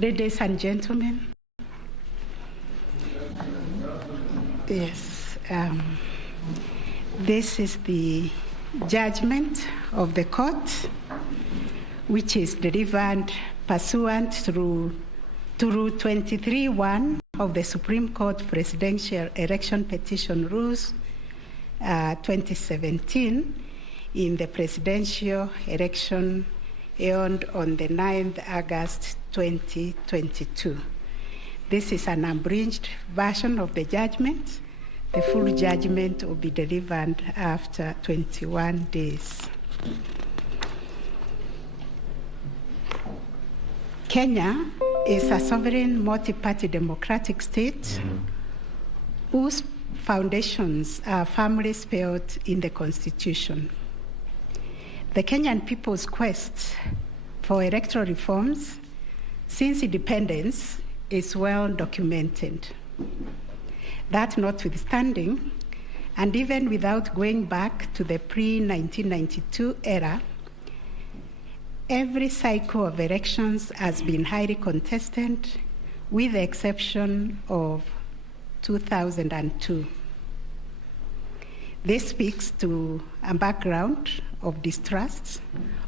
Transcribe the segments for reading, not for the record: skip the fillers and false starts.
Ladies and gentlemen, yes, this is the judgment of the court, which is delivered pursuant to Rule 23(1) of the Supreme Court Presidential Election Petition Rules 2017 in the presidential election held on the 9th August 2022. This is an abridged version of the judgment. The full judgment will be delivered after 21 days. Kenya is a sovereign multi-party democratic state whose foundations are firmly spelled in the Constitution. The Kenyan people's quest for electoral reforms since independence is well documented. That notwithstanding, and even without going back to the pre-1992 era, every cycle of elections has been highly contested, with the exception of 2002. This speaks to a background of distrust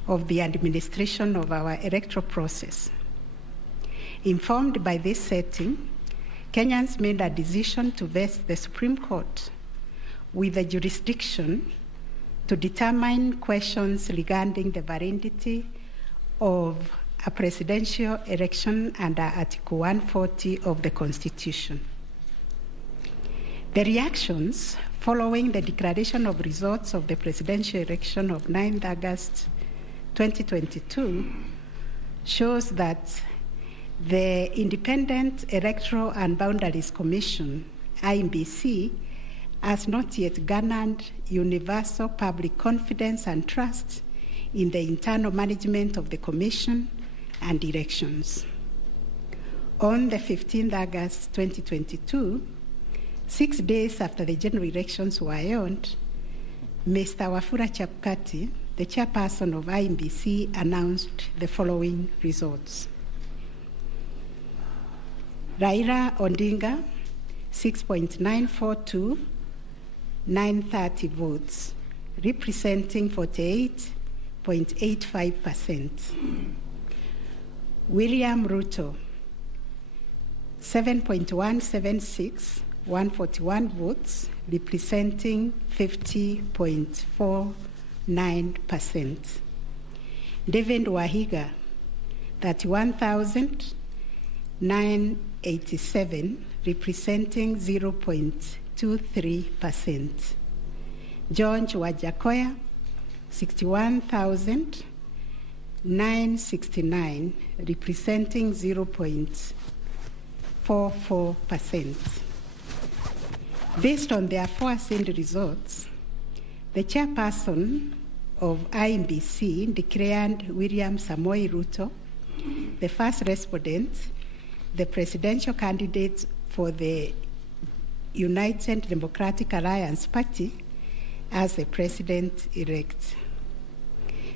of the administration of our electoral process. Informed by this setting, Kenyans made a decision to vest the Supreme Court with the jurisdiction to determine questions regarding the validity of a presidential election under Article 140 of the Constitution. The reactions following the declaration of results of the presidential election of 9th August 2022 shows that the Independent Electoral and Boundaries Commission, IEBC, has not yet garnered universal public confidence and trust in the internal management of the Commission and elections. On the 15th August 2022, 6 days after the general elections were held, Mr. Wafula Chebukati, the chairperson of IEBC, announced the following results. RAILA ODINGA, 6.942,930 votes, representing 48.85%. William Ruto, 7.176,141 votes, representing 50.49%. David Wahiga, 31,987, representing 0.23%. George Wajakoya, 61,969, representing 0.44%. Based on the aforesaid results, the chairperson of IEBC declared William Samoei Ruto the first respondent, the presidential candidate for the United Democratic Alliance Party, as the president-elect.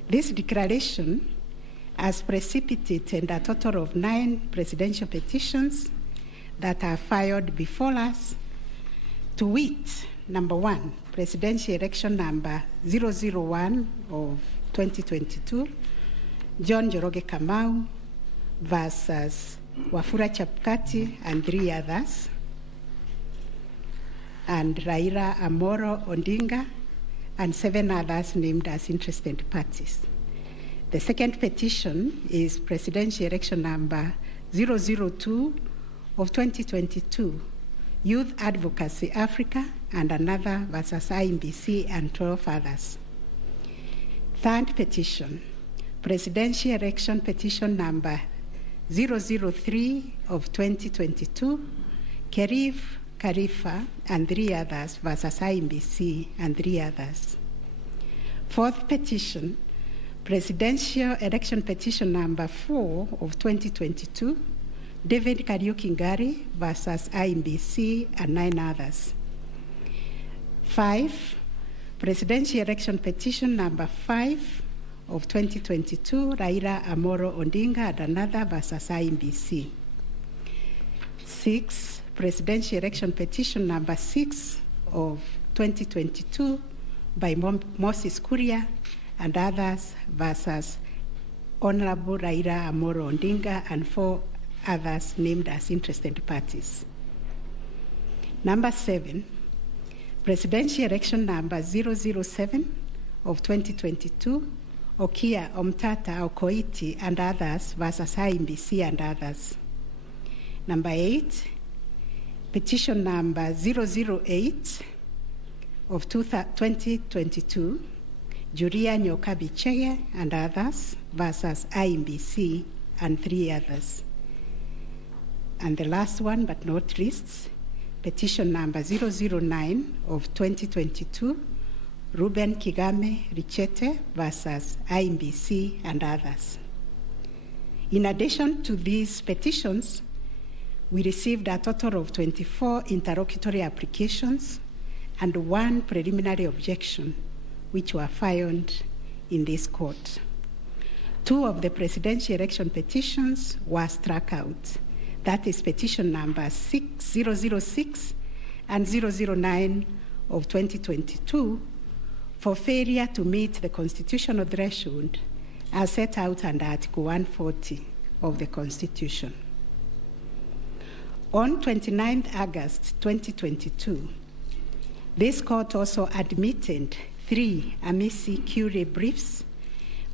This declaration has precipitated a total of 9 presidential petitions that are filed before us, to wit, number 1, presidential election number 001 of 2022, John Njoroge Kamau versus Wafula Chebukati and 3 others, and Raila Amolo Odinga and 7 others named as interested parties. The second petition is presidential election number 002 of 2022, Youth Advocacy Africa and another versus IEBC and 12 others. Third petition, presidential election petition number 003 of 2022, Kerif Khalifa and 3 others versus IEBC and 3 others. Fourth petition, presidential election petition number 4 of 2022, David Kariuki Ngari versus IEBC and 9 others. 5, presidential election petition number 5 of 2022, RAILA Amolo Odinga and another versus IEBC. 6, presidential election petition number 6 of 2022 by Moses Kuria and others versus Honorable RAILA Amolo Odinga and 4 others named as interested parties. Number 7, presidential election number 007 of 2022, Okia, Omtata, Okoiti and others versus IEBC and others. Number 8, petition number 008 of 2022, Julia Nyokabi-Chege and others versus IEBC and 3 others. And the last one, but not least, petition number 009 of 2022, Ruben Kigame Richete versus IEBC and others. In addition to these petitions, we received a total of 24 interlocutory applications and 1 preliminary objection, which were filed in this court. 2 of the presidential election petitions were struck out. That is petition number 006 and 009 of 2022 for failure to meet the constitutional threshold as set out under Article 140 of the Constitution. On 29 August 2022, this court also admitted 3 amici curiae briefs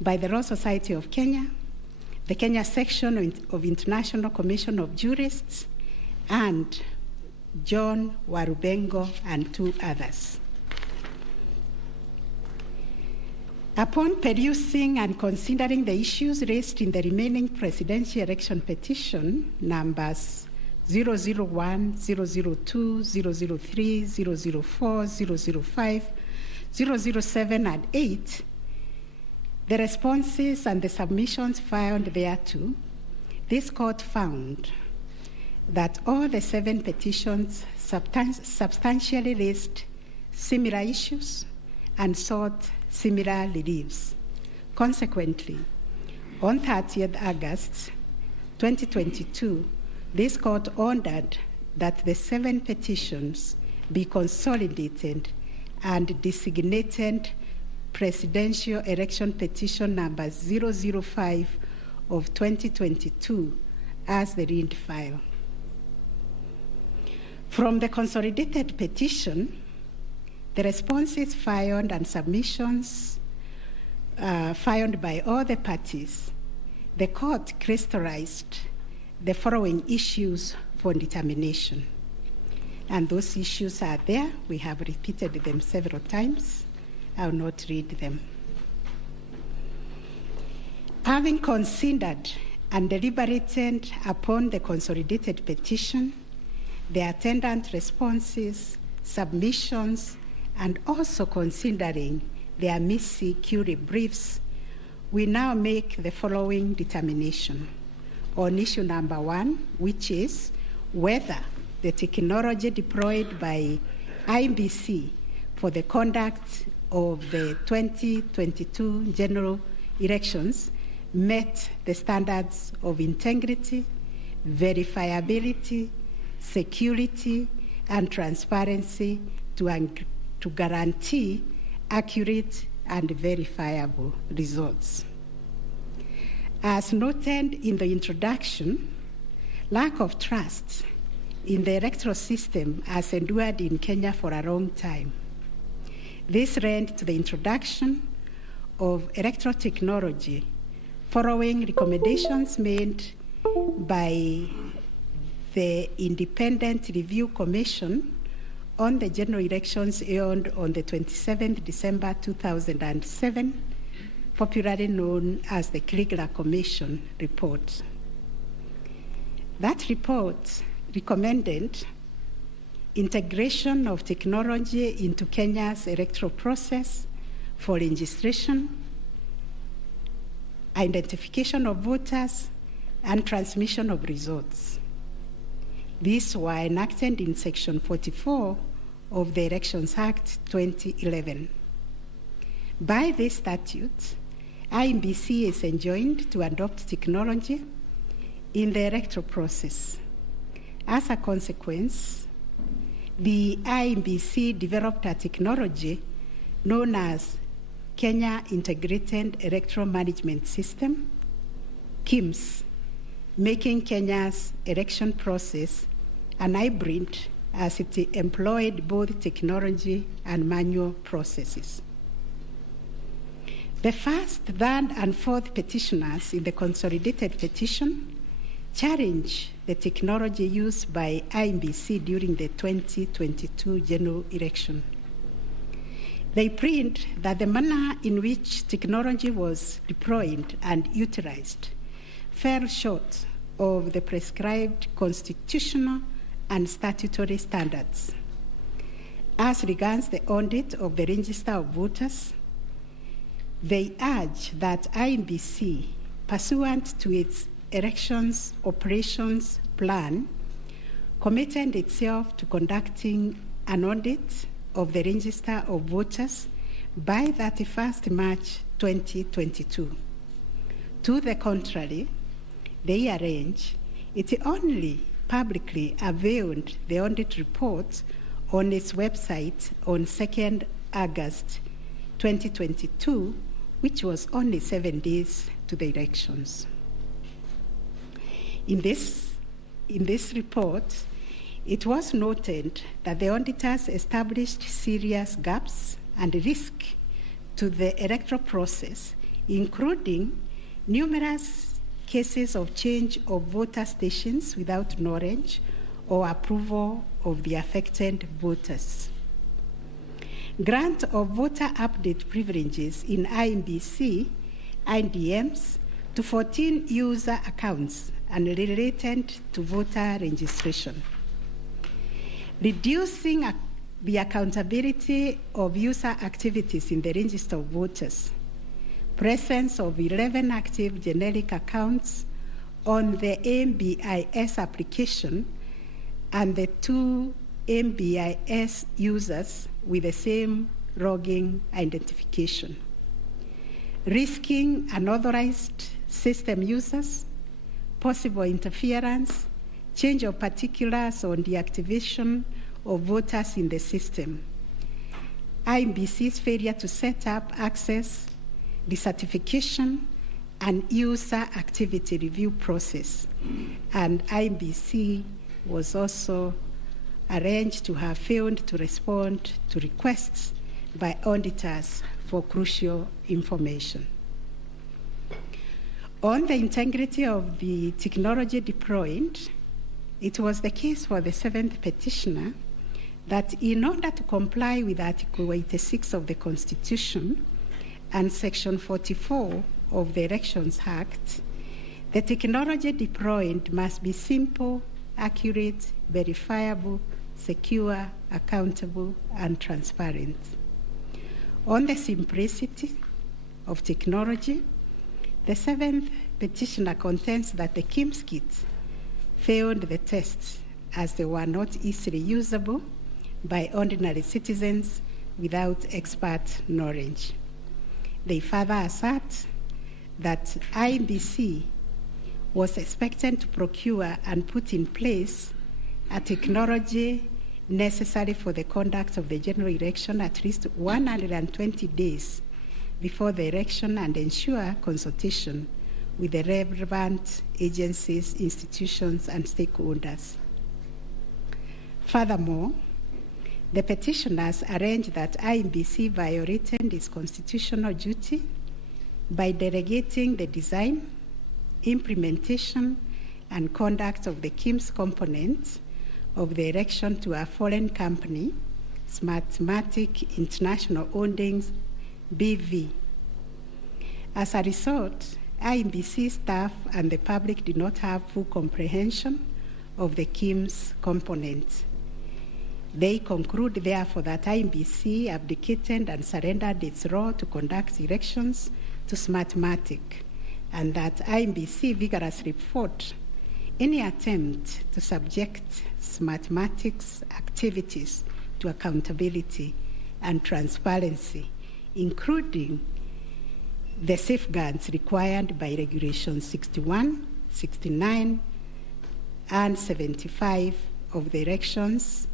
by the Law Society of Kenya, the Kenya section of International Commission of Jurists, and John Warubengo and 2 others. Upon perusing and considering the issues raised in the remaining presidential election petition numbers 001, 002, 003, 004, 005, 007, and 8, the responses and the submissions filed thereto, this court found that all the 7 petitions substantially raised similar issues and sought similar reliefs. Consequently, on 30th August 2022, this court ordered that the 7 petitions be consolidated and designated presidential election petition number 005 of 2022 as the read file. From the consolidated petition, the responses filed and submissions filed by all the parties, the court crystallized the following issues for determination. And those issues are there. We have repeated them several times. I will not read them. Having considered and deliberated upon the consolidated petition, the attendant responses, submissions, and also considering the amici curiae briefs, we now make the following determination on issue number 1, which is whether the technology deployed by IEBC for the conduct of the 2022 general elections met the standards of integrity, verifiability, security, and transparency to guarantee accurate and verifiable results. As noted in the introduction, lack of trust in the electoral system has endured in Kenya for a long time. This led to the introduction of electoral technology following recommendations made by the Independent Review Commission on the general elections held on the 27th December 2007, popularly known as the Kriegler Commission report. That report recommended integration of technology into Kenya's electoral process for registration, identification of voters, and transmission of results. These were enacted in Section 44 of the Elections Act 2011. By this statute, IMBC is enjoined to adopt technology in the electoral process. As a consequence, the IMBC developed a technology known as Kenya Integrated Electoral Management System, KIMS, making Kenya's election process an hybrid as it employed both technology and manual processes. The first, third, and fourth petitioners in the consolidated petition challenge the technology used by IMBC during the 2022 general election. They plead that the manner in which technology was deployed and utilized fell short of the prescribed constitutional and statutory standards. As regards the audit of the register of voters, they urge that IMBC, pursuant to its elections operations plan, committed itself to conducting an audit of the register of voters by 31st March 2022. To the contrary, they arrange it only publicly availed the audit report on its website on 2nd August 2022, which was only 7 days to the elections. In this report, it was noted that the auditors established serious gaps and risks to the electoral process, including numerous cases of change of voter stations without knowledge or approval of the affected voters. Grant of voter update privileges in IMBC, IDMs, to 14 user accounts and related to voter registration. Reducing the accountability of user activities in the register of voters. Presence of 11 active generic accounts on the MBIS application and the 2 MBIS users with the same logging identification. Risking unauthorized system users, possible interference, change of particulars on the activation of voters in the system. IMBC's failure to set up access, decertification, and user activity review process. And IMBC was also arranged to have failed to respond to requests by auditors for crucial information. On the integrity of the technology deployed, it was the case for the seventh petitioner that in order to comply with Article 86 of the Constitution and Section 44 of the Elections Act, the technology deployed must be simple, accurate, verifiable, secure, accountable, and transparent. On the simplicity of technology, the seventh petitioner contends that the KIMS kit failed the tests as they were not easily usable by ordinary citizens without expert knowledge. They further assert that IMBC was expected to procure and put in place a technology necessary for the conduct of the general election at least 120 days before the election and ensure consultation with the relevant agencies, institutions, and stakeholders. Furthermore, the petitioners arrange that IMBC violated its constitutional duty by delegating the design, implementation, and conduct of the KIMS components of the election to a foreign company, Smartmatic International Holdings, BV. As a result, IMBC staff and the public did not have full comprehension of the KIMS components. They conclude, therefore, that IMBC abdicated and surrendered its role to conduct elections to Smartmatic, and that IMBC vigorously fought any attempt to subject Smartmatic's activities to accountability and transparency, including the safeguards required by Regulations 61, 69, and 75 of the Elections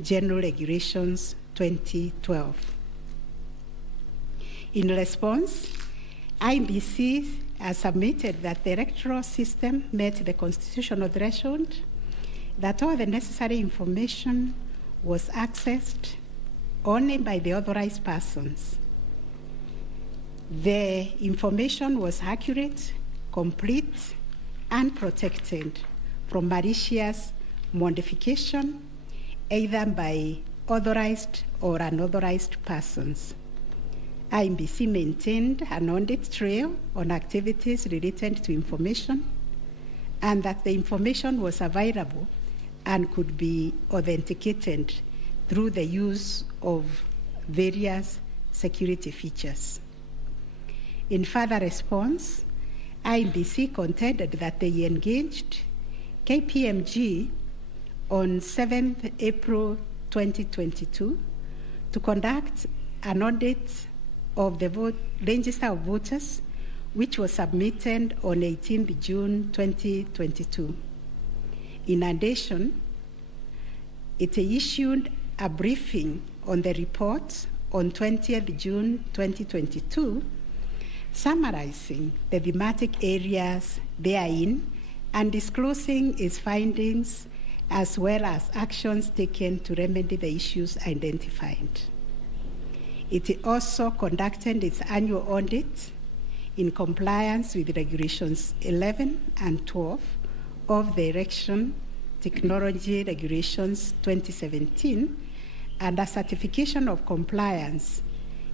General Regulations 2012. In response, IEBC has submitted that the electoral system met the constitutional threshold, that all the necessary information was accessed only by the authorized persons. The information was accurate, complete, and protected from malicious modification, either by authorized or unauthorized persons. IEBC maintained an audit trail on activities related to information, and that the information was available and could be authenticated through the use of various security features. In further response, IEBC contended that they engaged KPMG on 7th April 2022 to conduct an audit of the register of voters, which was submitted on 18th June 2022. In addition, it issued a briefing on the report on 20th June 2022, summarizing the thematic areas therein and disclosing its findings as well as actions taken to remedy the issues identified. It also conducted its annual audit in compliance with Regulations 11 and 12 of the Election Technology Regulations 2017, and a certification of compliance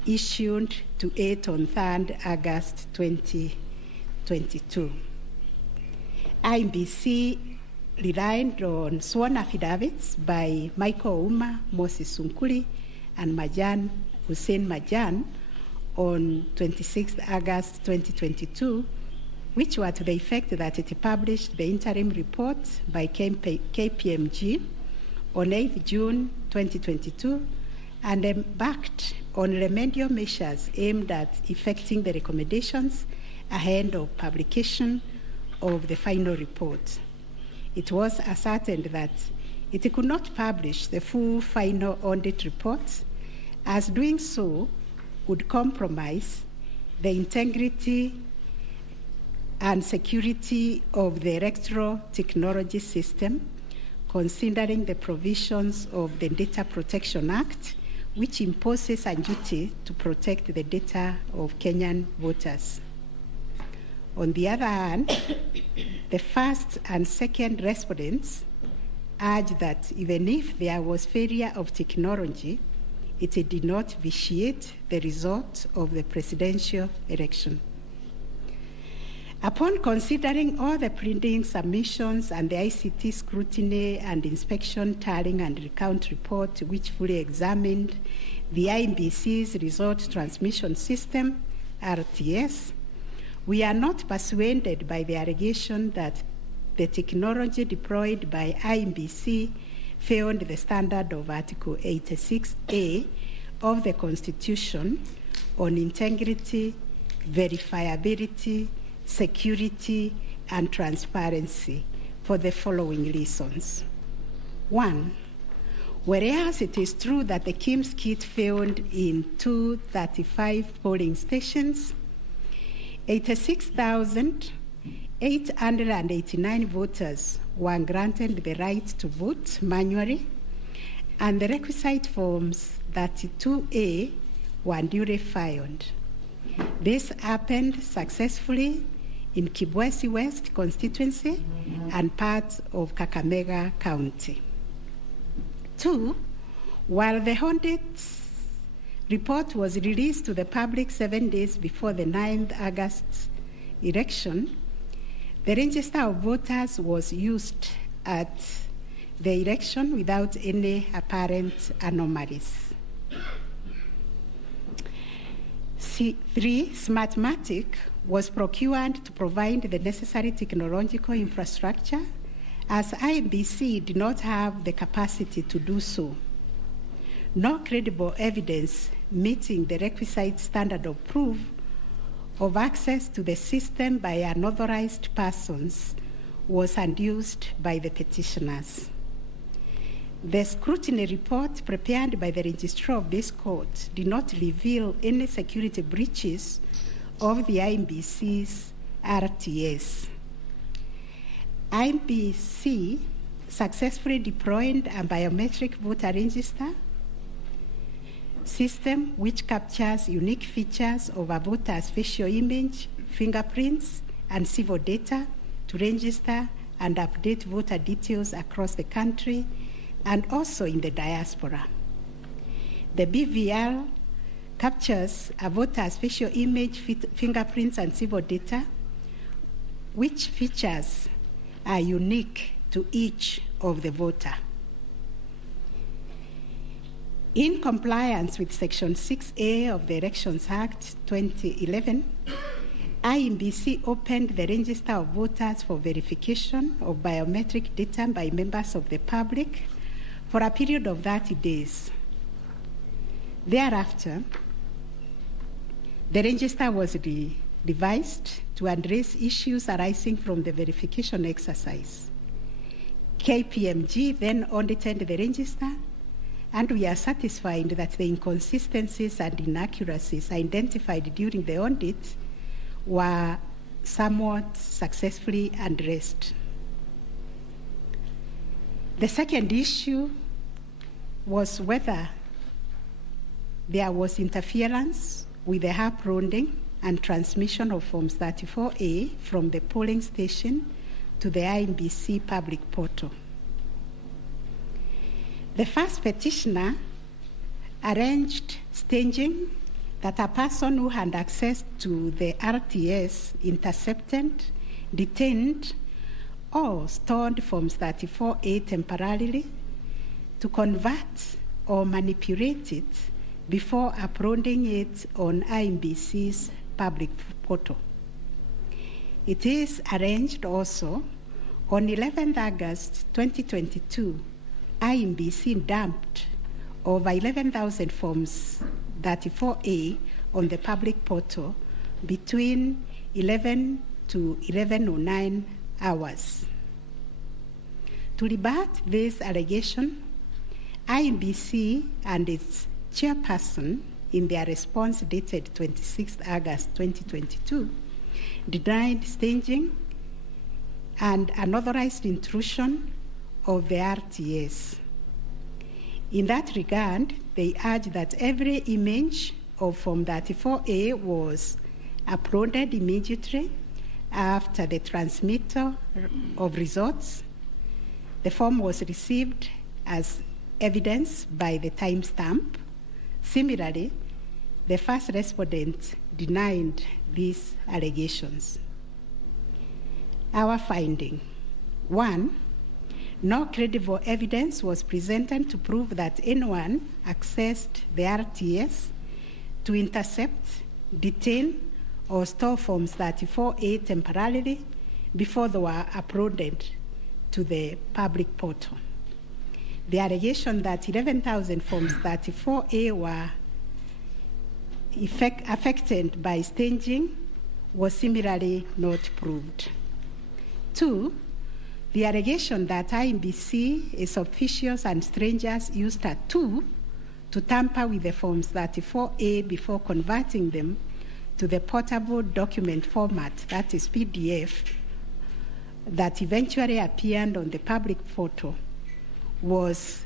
issued to it on 3rd August 2022. IEBC relied on sworn affidavits by Michael Ouma, Moses Sunkuri, and Hussein Majan on 26th August 2022, which were to the effect that it published the interim report by KPMG on 8th June 2022 and embarked on remedial measures aimed at effecting the recommendations ahead of publication of the final report. It was ascertained that it could not publish the full final audit report, as doing so would compromise the integrity and security of the electoral technology system, considering the provisions of the Data Protection Act, which imposes a duty to protect the data of Kenyan voters. On the other hand, the first and second respondents urged that even if there was failure of technology, it did not vitiate the result of the presidential election. Upon considering all the printing submissions and the ICT scrutiny and inspection tallying and recount report, which fully examined the IEBC's result transmission system, RTS, we are not persuaded by the allegation that the technology deployed by IEBC failed the standard of Article 86A of the Constitution on integrity, verifiability, security, and transparency for the following reasons. One, whereas it is true that the KIMS kit failed in 235 polling stations, 86,889 voters were granted the right to vote manually, and the requisite forms 32A were duly filed. This happened successfully in Kibwezi West constituency and parts of Kakamega County. Two, while the audit report was released to the public 7 days before the 9th August election, the register of voters was used at the election without any apparent anomalies. Three, Smartmatic was procured to provide the necessary technological infrastructure, as IEBC did not have the capacity to do so. No credible evidence meeting the requisite standard of proof of access to the system by unauthorized persons was adduced by the petitioners. The scrutiny report prepared by the registrar of this court did not reveal any security breaches of the IEBC's RTS. IEBC successfully deployed a biometric voter register system which captures unique features of a voter's facial image, fingerprints, and civil data to register and update voter details across the country and also in the diaspora. The BVR captures a voter's facial image, fingerprints, and civil data, which features are unique to each of the voter. In compliance with Section 6A of the Elections Act 2011, IEBC opened the register of voters for verification of biometric data by members of the public for a period of 30 days. Thereafter, the register was revised to address issues arising from the verification exercise. KPMG then audited the register, and we are satisfied that the inconsistencies and inaccuracies identified during the audit were somewhat successfully addressed. The second issue was whether there was interference with the uploading and transmission of Forms 34A from the polling station to the IEBC public portal. The first petitioner arranged staging that a person who had access to the RTS intercepted, detained, or stored Forms 34A temporarily to convert or manipulate it before uploading it on IEBC's public portal. It is arranged also on 11th August 2022, IEBC dumped over 11,000 Forms 34A on the public portal between 11 to 11:09 hours. To rebut this allegation, IEBC and its chairperson, in their response dated 26th August 2022, denied staging and unauthorized intrusion of the RTS. In that regard, they urged that every image of Form 34A was uploaded immediately after the transmittal of results. The form was received as evidence by the timestamp. Similarly, the first respondent denied these allegations. Our finding: 1, no credible evidence was presented to prove that anyone accessed the RTS to intercept, detain, or store Forms 34A temporarily before they were uploaded to the public portal. The allegation that 11,000 Forms 34A were affected by staging was similarly not proved. 2, the allegation that IEBC, its officials and strangers used a tool to tamper with the Forms 34A before converting them to the portable document format, that is PDF, that eventually appeared on the public portal, was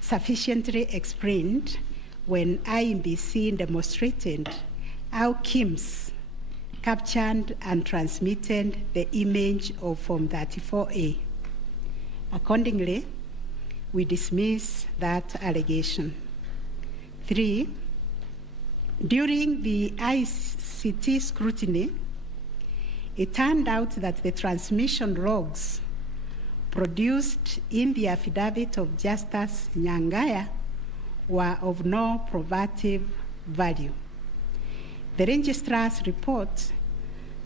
sufficiently explained when IEBC demonstrated how KIMS captured and transmitted the image of Form 34A. Accordingly, we dismiss that allegation. 3, during the ICT scrutiny, it turned out that the transmission logs produced in the affidavit of Justice Nyangaya were of no probative value. The registrar's report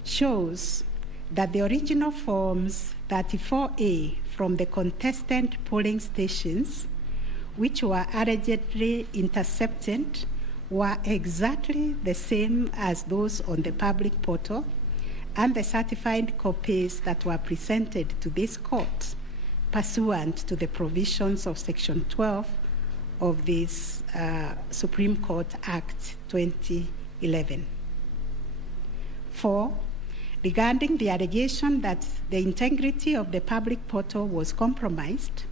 shows that the original Forms 34A from the contestant polling stations, which were allegedly intercepted, were exactly the same as those on the public portal, and the certified copies that were presented to this court pursuant to the provisions of Section 12 of this Supreme Court Act 2011. 4, regarding the allegation that the integrity of the public portal was compromised,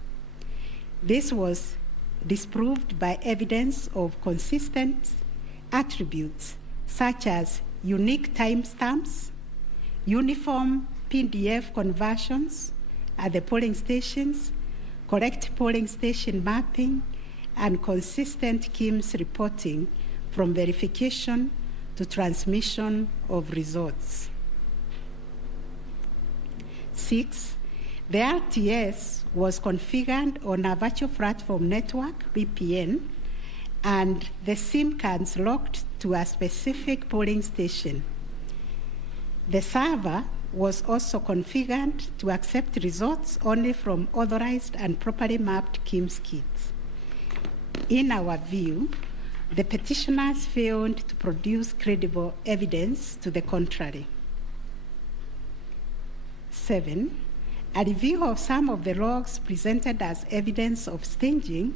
this was disproved by evidence of consistent attributes such as unique timestamps, uniform PDF conversions at the polling stations, correct polling station mapping, and consistent KIMS reporting from verification to transmission of results. 6, the RTS was configured on a virtual platform network, VPN, and the SIM cards locked to a specific polling station. The server was also configured to accept results only from authorized and properly mapped KIMS kits. In our view, the petitioners failed to produce credible evidence to the contrary. 7, a review of some of the logs presented as evidence of staging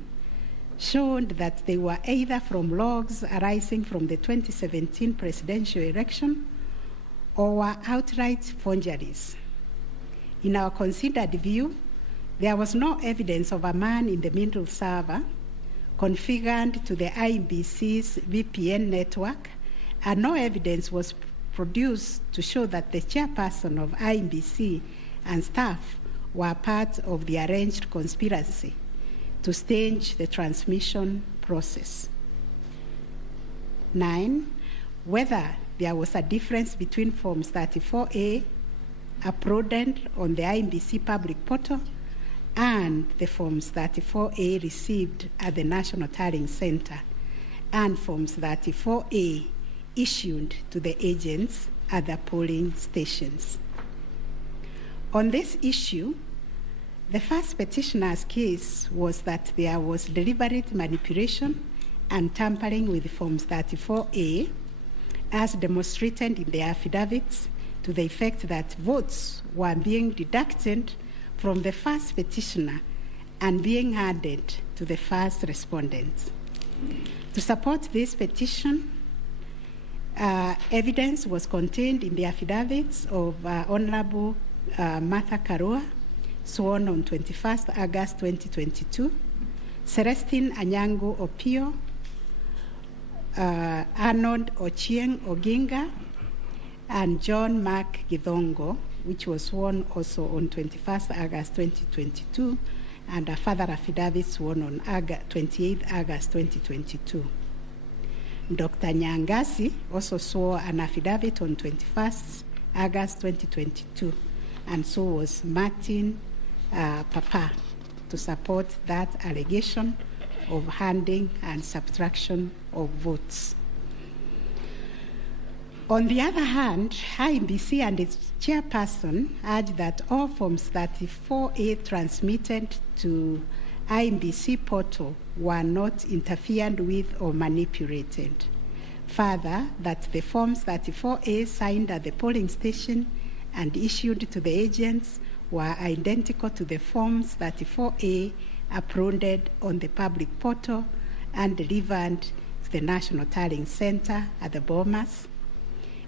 showed that they were either from logs arising from the 2017 presidential election or were outright forgeries. In our considered view, there was no evidence of a man-in-the-middle server configured to the IEBC's VPN network, and no evidence was produced to show that the chairperson of IEBC and staff were part of the arranged conspiracy to stage the transmission process. 9, whether there was a difference between Forms 34A uploaded on the IEBC public portal and the Forms 34A received at the National Tallying Center and Forms 34A issued to the agents at the polling stations. On this issue, the first petitioner's case was that there was deliberate manipulation and tampering with Forms 34A, as demonstrated in the affidavits, to the effect that votes were being deducted from the first petitioner and being added to the first respondent. To support this petition, evidence was contained in the affidavits of Honorable Martha Karua, sworn on 21st August 2022, Celestine Anyango Opio, Arnold Ochieng Oginga, and John Mark Githongo, which was sworn also on 21st August 2022, and a further affidavit sworn on 28th August 2022. Dr. Nyangasi also swore an affidavit on 21st August 2022, and so was Martin Papa, to support that allegation of handing and subtraction of votes. On the other hand, IEBC and its chairperson urged that all Forms 34A transmitted to IEBC portal were not interfered with or manipulated. Further, that the Forms 34A signed at the polling station and issued to the agents were identical to the Forms 34A uploaded on the public portal and delivered to the National Tallying Center at the Bomas.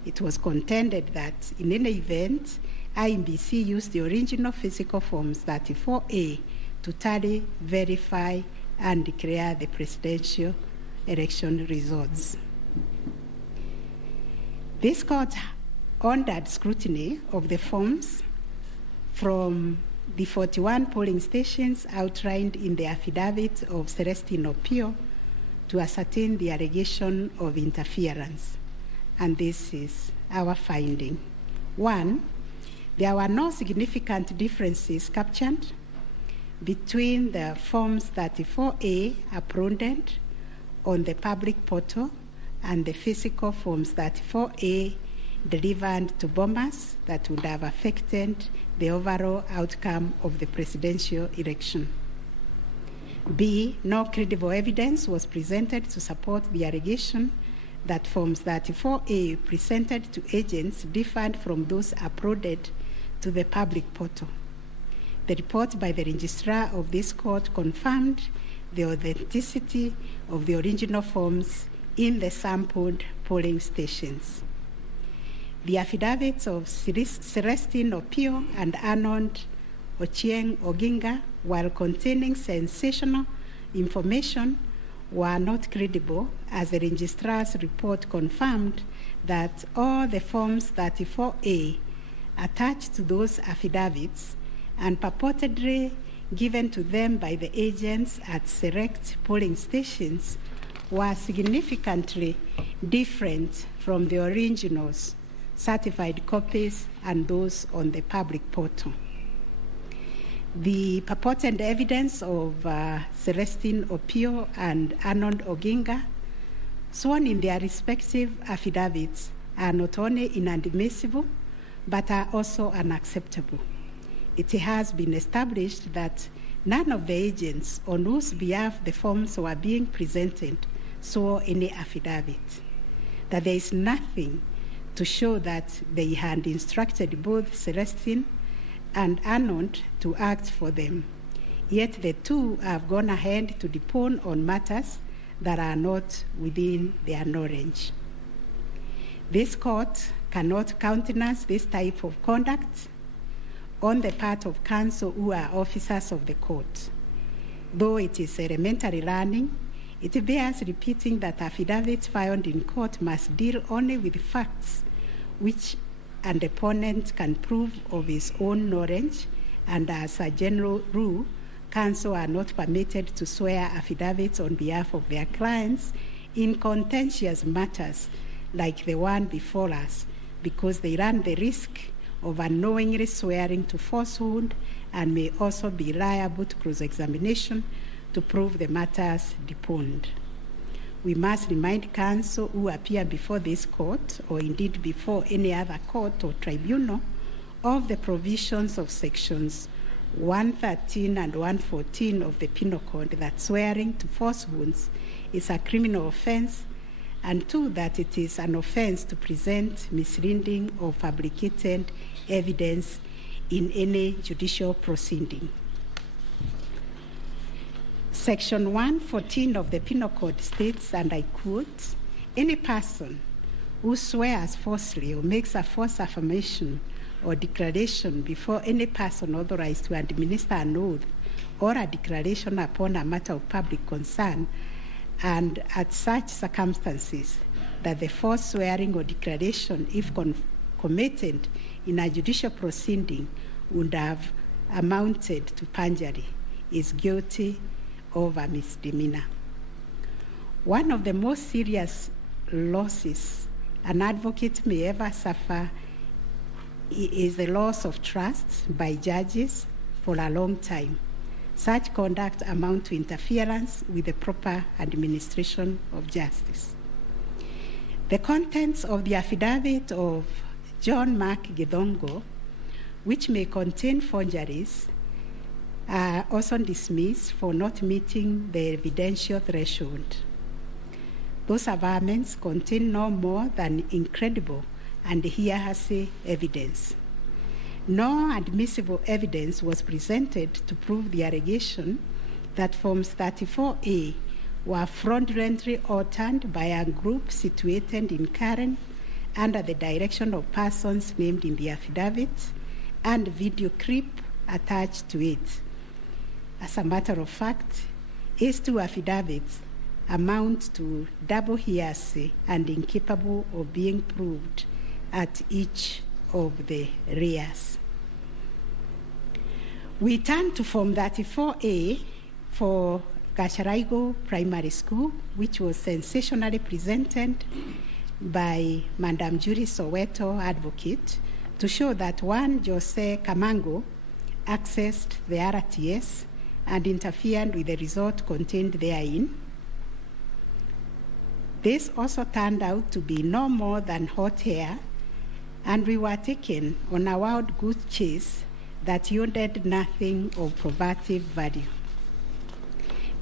It was contended that in any event, IEBC used the original physical Forms 34A to tally, verify, and declare the presidential election results. This court ordered scrutiny of the forms from the 41 polling stations outlined in the affidavit of Celestine Opio to ascertain the allegation of interference. And this is our finding. 1, there were no significant differences captured between the Forms 34A uploaded on the public portal and the physical Forms 34A delivered to Bomas that would have affected the overall outcome of the presidential election. B, no credible evidence was presented to support the allegation that Forms 34A presented to agents differed from those uploaded to the public portal. The report by the registrar of this court confirmed the authenticity of the original forms in the sampled polling stations. The affidavits of Celestine Opio and Arnold Ochieng Oginga, while containing sensational information, were not credible, as the registrar's report confirmed that all the Forms 34A attached to those affidavits and purportedly given to them by the agents at select polling stations were significantly different from the originals, certified copies, and those on the public portal. The purported evidence of Celestine Opio and Arnold Oginga, sworn in their respective affidavits, are not only inadmissible, but are also unacceptable. It has been established that none of the agents on whose behalf the forms were being presented saw any affidavit, that there is nothing to show that they had instructed both Celestine and Arnold to act for them. Yet the two have gone ahead to depone on matters that are not within their knowledge. This court cannot countenance this type of conduct on the part of counsel who are officers of the court. Though it is elementary learning, it bears repeating that affidavits filed in court must deal only with facts which an opponent can prove of his own knowledge, and as a general rule, counsel are not permitted to swear affidavits on behalf of their clients in contentious matters like the one before us, because they run the risk of unknowingly swearing to falsehood and may also be liable to cross-examination to prove the matters deponed. We must remind counsel who appear before this court, or indeed before any other court or tribunal, of the provisions of sections 113 and 114 of the Penal Code that swearing to falsehoods is a criminal offense, and two, that it is an offense to present misleading or fabricated evidence in any judicial proceeding. Section 114 of the Penal Code states, and I quote, "Any person who swears falsely or makes a false affirmation or declaration before any person authorized to administer an oath or a declaration upon a matter of public concern, and at such circumstances that the false swearing or declaration, if committed in a judicial proceeding, would have amounted to perjury, is guilty of a misdemeanor." One of the most serious losses an advocate may ever suffer is the loss of trust by judges for a long time. Such conduct amounts to interference with the proper administration of justice. The contents of the affidavit of John Mark Githongo, which may contain forgeries, are also dismissed for not meeting the evidential threshold. Those averments contain no more than incredible and hearsay evidence. No admissible evidence was presented to prove the allegation that Forms 34A were fraudulently altered by a group situated in Karen under the direction of persons named in the affidavit and video clip attached to it. As a matter of fact, these two affidavits amount to double hearsay and incapable of being proved at each of the rears. We turn to Form 34A for Gacharaigo Primary School, which was sensationally presented by Madam Judy Soweto, advocate, to show that one Jose Camango accessed the RTS and interfered with the result contained therein. This also turned out to be no more than hot air, and we were taken on a wild goose chase that yielded nothing of probative value.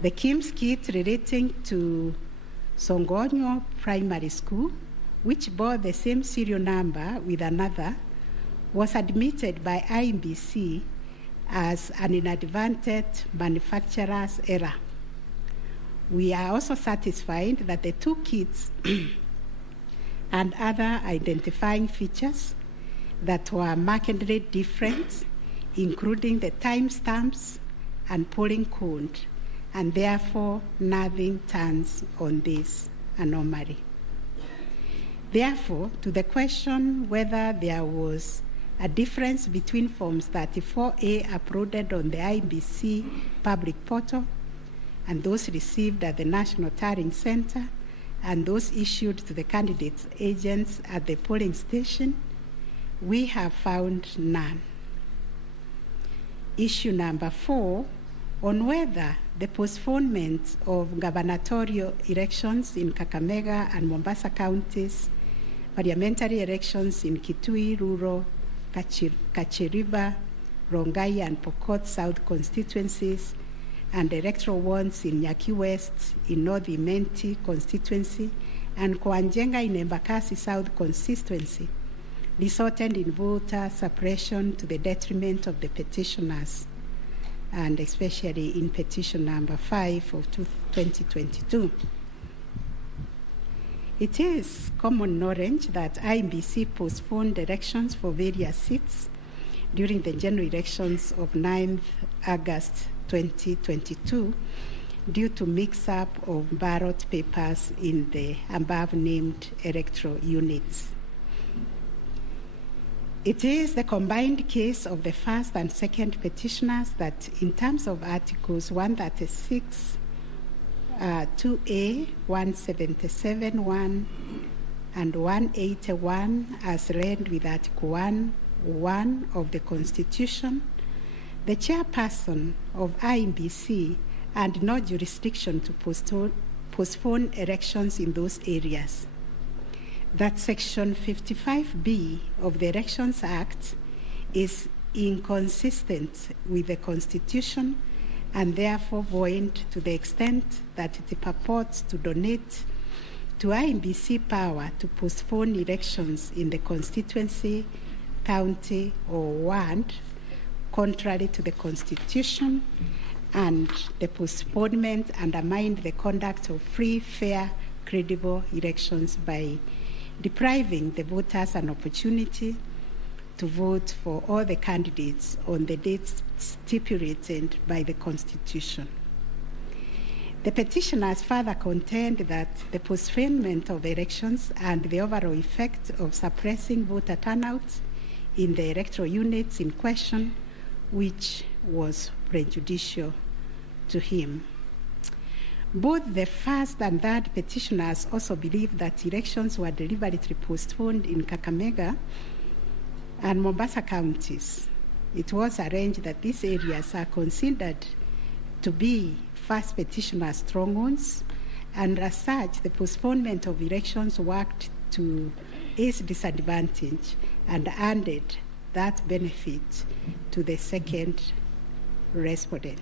The KIMS kit relating to Songonyo Primary School, which bore the same serial number with another, was admitted by IMBC as an inadvertent manufacturer's error. We are also satisfied that the two kits and other identifying features that were markedly different, including the timestamps and polling code, and therefore nothing turns on this anomaly. Therefore, to the question whether there was a difference between Forms 34A uploaded on the IBC public portal and those received at the National Tallying Center and those issued to the candidates' agents at the polling station, we have found none. Issue number 4, on whether the postponement of gubernatorial elections in Kakamega and Mombasa counties, parliamentary elections in Kitui, Rural, Kachiriba, Rongai, and Pokot South constituencies, and electoral ones in Nyaki West, in North Imenti constituency, and Koanjenga in Embakasi South constituency, resulted in voter suppression to the detriment of the petitioners, and especially in petition number 5 of 2022. It is common knowledge that IMBC postponed elections for various seats during the general elections of 9th August 2022 due to mix-up of ballot papers in the above-named electoral units. It is the combined case of the first and second petitioners that, in terms of Articles 136, 2A, 177(1), and 181, as read with Article 1 of the Constitution, the chairperson of IMBC had no jurisdiction to postpone elections in those areas. That Section 55B of the Elections Act is inconsistent with the Constitution and therefore void to the extent that it purports to donate to IMBC power to postpone elections in the constituency, county, or ward, contrary to the Constitution, and the postponement undermined the conduct of free, fair, credible elections by depriving the voters an opportunity to vote for all the candidates on the dates stipulated by the Constitution. The petitioners further contend that the postponement of elections and the overall effect of suppressing voter turnout in the electoral units in question, which was prejudicial to him. Both the first and third petitioners also believe that elections were deliberately postponed in Kakamega and Mombasa counties. It was arranged that these areas are considered to be first petitioner strongholds, and as such, the postponement of elections worked to his disadvantage and added that benefit to the second respondent.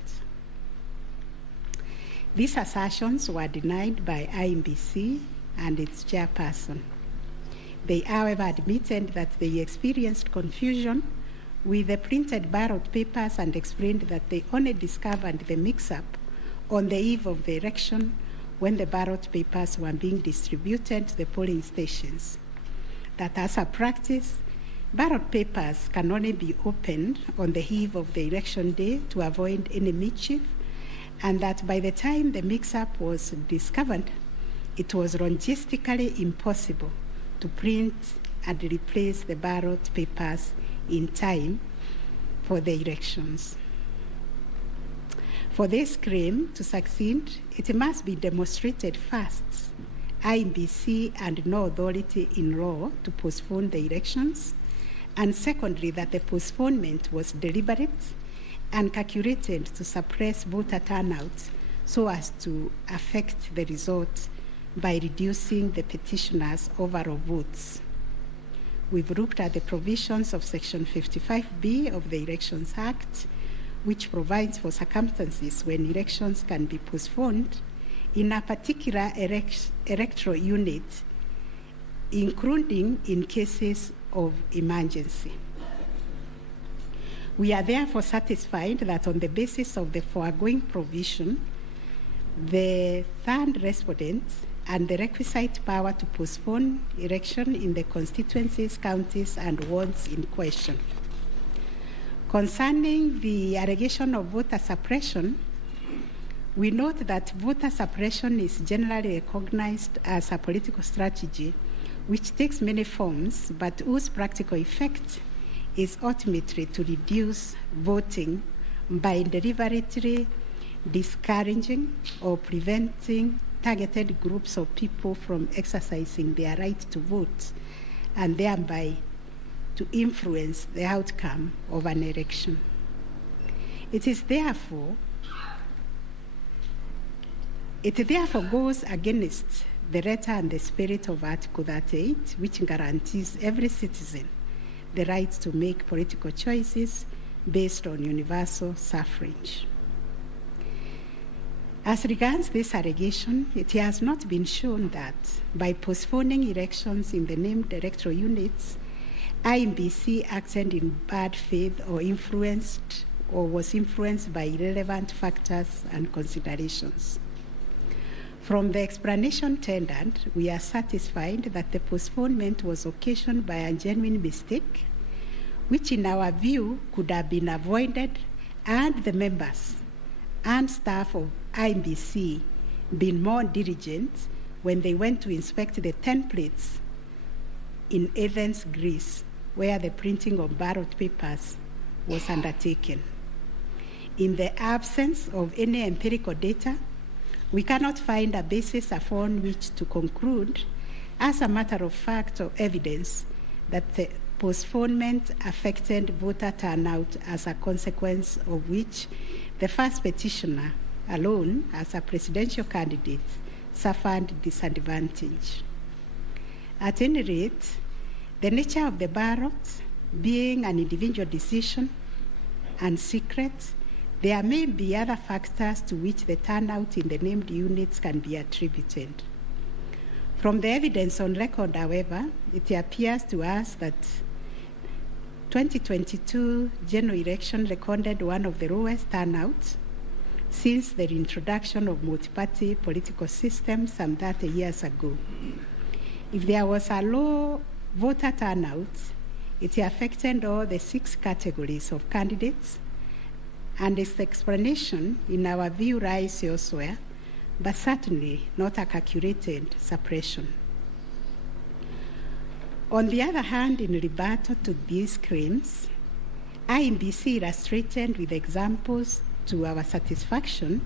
These assertions were denied by IMBC and its chairperson. They, however, admitted that they experienced confusion with the printed ballot papers and explained that they only discovered the mix-up on the eve of the election when the ballot papers were being distributed to the polling stations. That as a practice, ballot papers can only be opened on the eve of the election day to avoid any mischief, and that by the time the mix-up was discovered, it was logistically impossible to print and replace the ballot papers in time for the elections. For this claim to succeed, it must be demonstrated first, IMBC had no authority in law to postpone the elections, and secondly, that the postponement was deliberate and calculated to suppress voter turnout so as to affect the result by reducing the petitioners' overall votes. We've looked at the provisions of Section 55B of the Elections Act, which provides for circumstances when elections can be postponed in a particular electoral unit, including in cases of emergency. We are therefore satisfied that on the basis of the foregoing provision, the third respondent and the requisite power to postpone election in the constituencies, counties, and wards in question. Concerning the allegation of voter suppression, we note that voter suppression is generally recognized as a political strategy which takes many forms, but whose practical effect is ultimately to reduce voting by deliberately discouraging or preventing targeted groups of people from exercising their right to vote and thereby to influence the outcome of an election. It therefore goes against the letter and the spirit of Article 38, which guarantees every citizen the right to make political choices based on universal suffrage. As regards this allegation, it has not been shown that by postponing elections in the named electoral units, IEBC acted in bad faith or was influenced by irrelevant factors and considerations. From the explanation tendered, we are satisfied that the postponement was occasioned by a genuine mistake, which in our view could have been avoided and the members and staff of IEBC been more diligent when they went to inspect the templates in Athens, Greece, where the printing of ballot papers was undertaken. In the absence of any empirical data, we cannot find a basis upon which to conclude, as a matter of fact or evidence, that the postponement affected voter turnout, as a consequence of which the first petitioner alone, as a presidential candidate, suffered disadvantage. At any rate, the nature of the ballot being an individual decision and secret, there may be other factors to which the turnout in the named units can be attributed. From the evidence on record, however, it appears to us that 2022 general election recorded one of the lowest turnouts since the introduction of multi-party political systems some 30 years ago. If there was a low voter turnout, it affected all the 6 categories of candidates, and its explanation, in our view, lies elsewhere, but certainly not a calculated suppression. On the other hand, in rebuttal to these claims, IEBC illustrated with examples to our satisfaction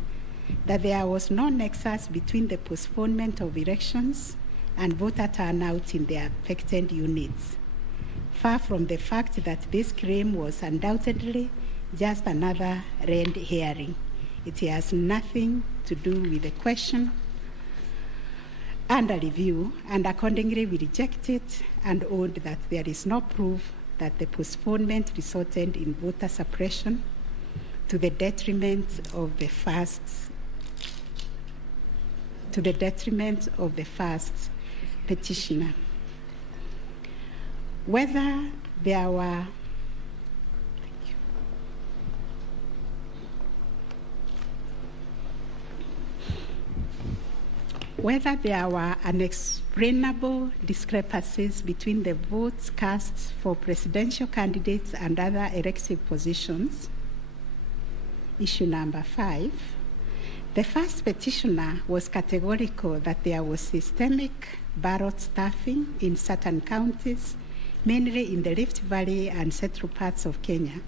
that there was no nexus between the postponement of elections and voter turnout in the affected units, far from the fact that this claim was undoubtedly just another red herring. It has nothing to do with the question under review, and accordingly we reject it and hold that there is no proof that the postponement resulted in voter suppression to the detriment of the first petitioner. Whether there were unexplainable discrepancies between the votes cast for presidential candidates and other elective positions. Issue number 5. The first petitioner was categorical that there was systemic ballot stuffing in certain counties, mainly in the Rift Valley and central parts of Kenya,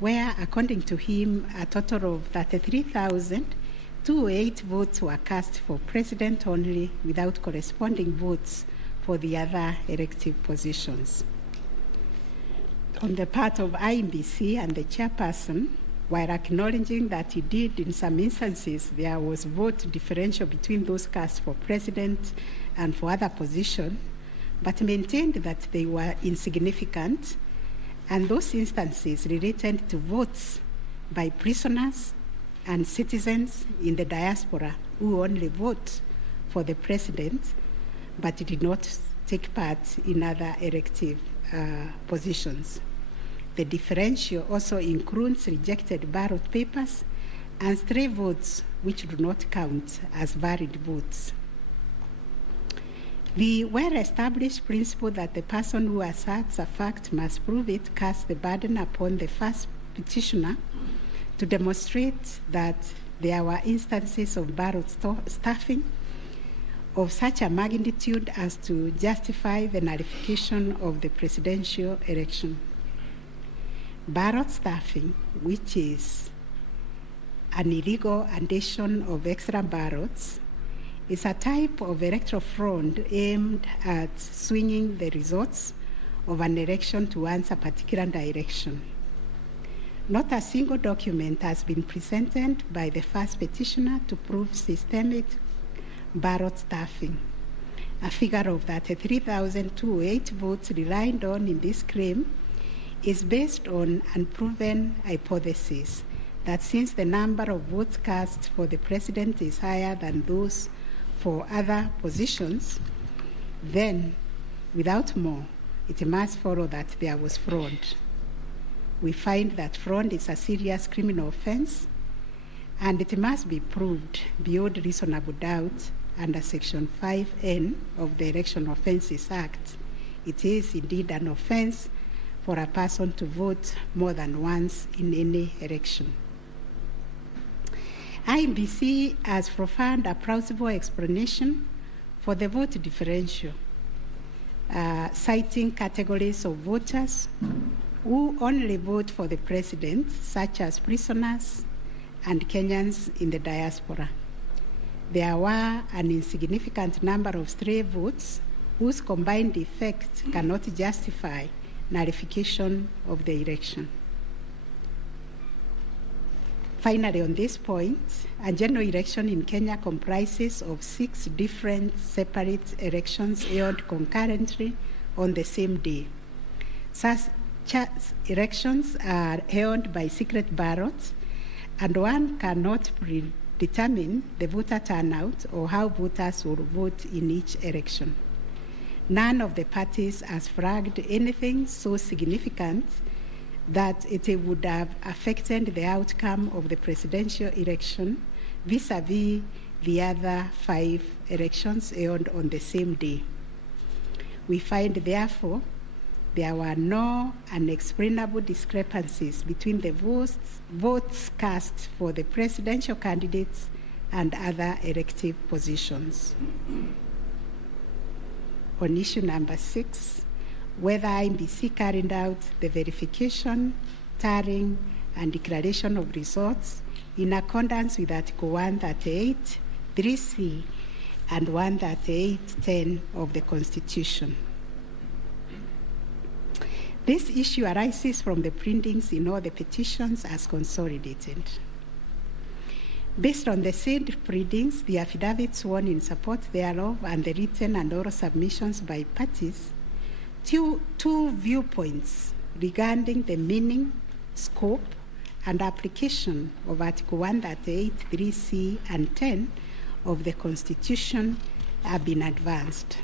where, according to him, a total of 33,208 votes were cast for president only, without corresponding votes for the other elective positions. On the part of IEBC and the chairperson, while acknowledging that indeed in some instances there was vote differential between those cast for president and for other positions, but maintained that they were insignificant, and those instances related to votes by prisoners and citizens in the diaspora who only vote for the president but did not take part in other elective positions. The differential also includes rejected ballot papers and stray votes which do not count as valid votes. The well-established principle that the person who asserts a fact must prove it casts the burden upon the first petitioner to demonstrate that there were instances of ballot stuffing of such a magnitude as to justify the nullification of the presidential election. Ballot stuffing, which is an illegal addition of extra ballots, is a type of electoral fraud aimed at swinging the results of an election towards a particular direction. Not a single document has been presented by the first petitioner to prove systemic ballot stuffing. A figure of 33,208 votes relied on in this claim is based on unproven hypothesis that since the number of votes cast for the president is higher than those for other positions, then, without more, it must follow that there was fraud. We find that fraud is a serious criminal offense, and it must be proved beyond reasonable doubt under Section 5N of the Election Offences Act. It is indeed an offense for a person to vote more than once in any election. IEBC has provided a plausible explanation for the vote differential, citing categories of voters who only vote for the president, such as prisoners and Kenyans in the diaspora. There were an insignificant number of stray votes whose combined effect cannot justify nullification of the election. Finally, on this point, a general election in Kenya comprises of 6 different separate elections held concurrently on the same day. Such elections are held by secret ballots, and one cannot predetermine the voter turnout or how voters will vote in each election. None of the parties has flagged anything so significant that it would have affected the outcome of the presidential election vis-a-vis the other 5 elections held on the same day. We find, therefore, there were no unexplainable discrepancies between the votes cast for the presidential candidates and other elective positions. On issue number 6, whether IEBC carried out the verification, tallying, and declaration of results in accordance with Article 138, 3C, and 138.10 of the Constitution. This issue arises from the printings in all the petitions as consolidated. Based on the said printings, the affidavits sworn in support thereof, and the written and oral submissions by parties, two viewpoints regarding the meaning, scope, and application of Article 138, 3C, and 10 of the Constitution have been advanced.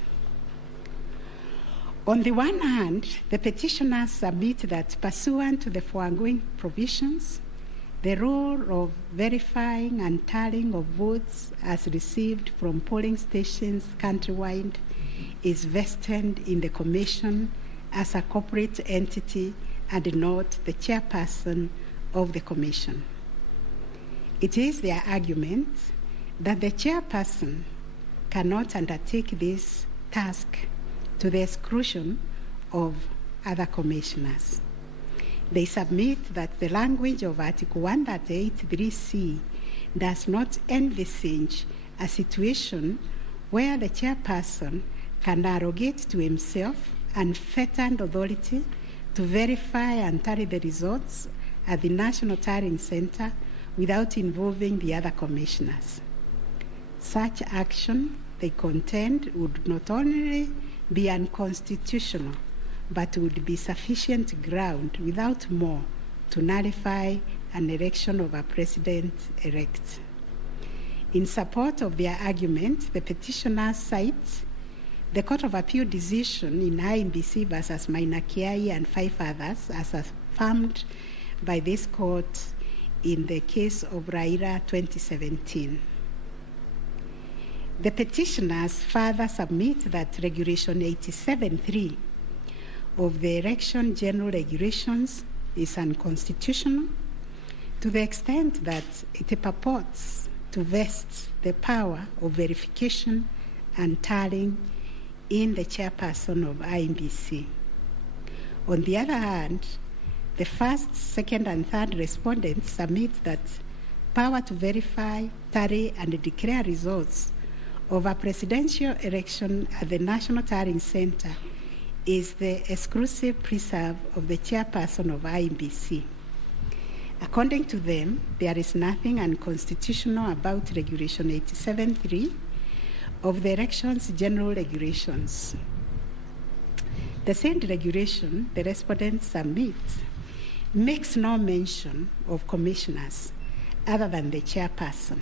On the one hand, the petitioners submit that pursuant to the foregoing provisions, the role of verifying and tallying of votes as received from polling stations countrywide is vested in the Commission as a corporate entity and not the chairperson of the Commission. It is their argument that the chairperson cannot undertake this task to the exclusion of other commissioners. They submit that the language of Article 138.3c does not envisage a situation where the chairperson can arrogate to himself unfettered authority to verify and tally the results at the National Tallying Center without involving the other commissioners. Such action, they contend, would not only be unconstitutional, but would be sufficient ground without more to nullify an election of a president-elect. In support of their argument, the petitioners cite the Court of Appeal decision in IMBC versus Mainakiai and 5 others as affirmed by this court in the case of RAILA 2017. The petitioners further submit that Regulation 87.3 of the Election General Regulations is unconstitutional to the extent that it purports to vest the power of verification and tallying in the chairperson of IMBC. On the other hand, the first, second, and third respondents submit that power to verify, tally, and declare results of a presidential election at the National Tallying Center is the exclusive preserve of the chairperson of IMBC. According to them, there is nothing unconstitutional about Regulation 87.3 of the Elections General Regulations. The said regulation the respondents submit makes no mention of commissioners other than the chairperson.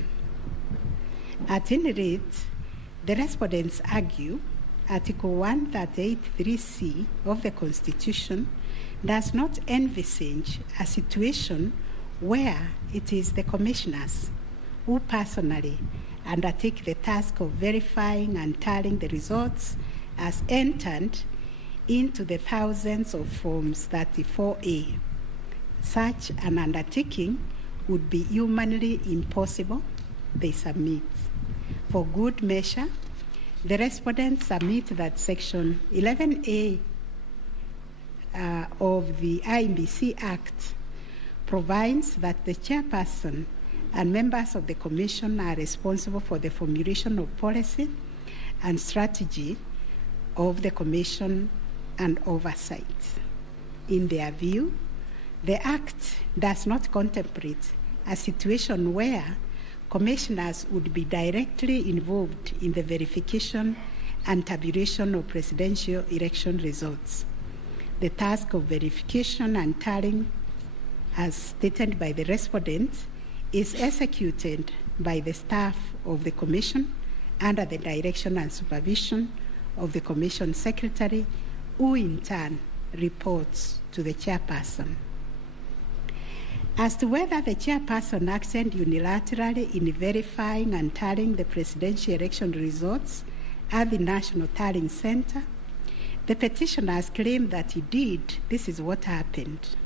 At any rate, the respondents argue Article 138(3)(c) of the Constitution does not envisage a situation where it is the commissioners who personally undertake the task of verifying and tallying the results as entered into the thousands of Forms 34A. Such an undertaking would be humanly impossible, they submit. For good measure, the respondents submit that Section 11A of the IMBC Act provides that the chairperson and members of the Commission are responsible for the formulation of policy and strategy of the Commission and oversight. In their view, the Act does not contemplate a situation where commissioners would be directly involved in the verification and tabulation of presidential election results. The task of verification and tallying, as stated by the respondents, is executed by the staff of the Commission under the direction and supervision of the Commission Secretary, who in turn reports to the chairperson. As to whether the chairperson acted unilaterally in verifying and tallying the presidential election results at the National Tallying Center, the petitioners claim that he did. This is what happened.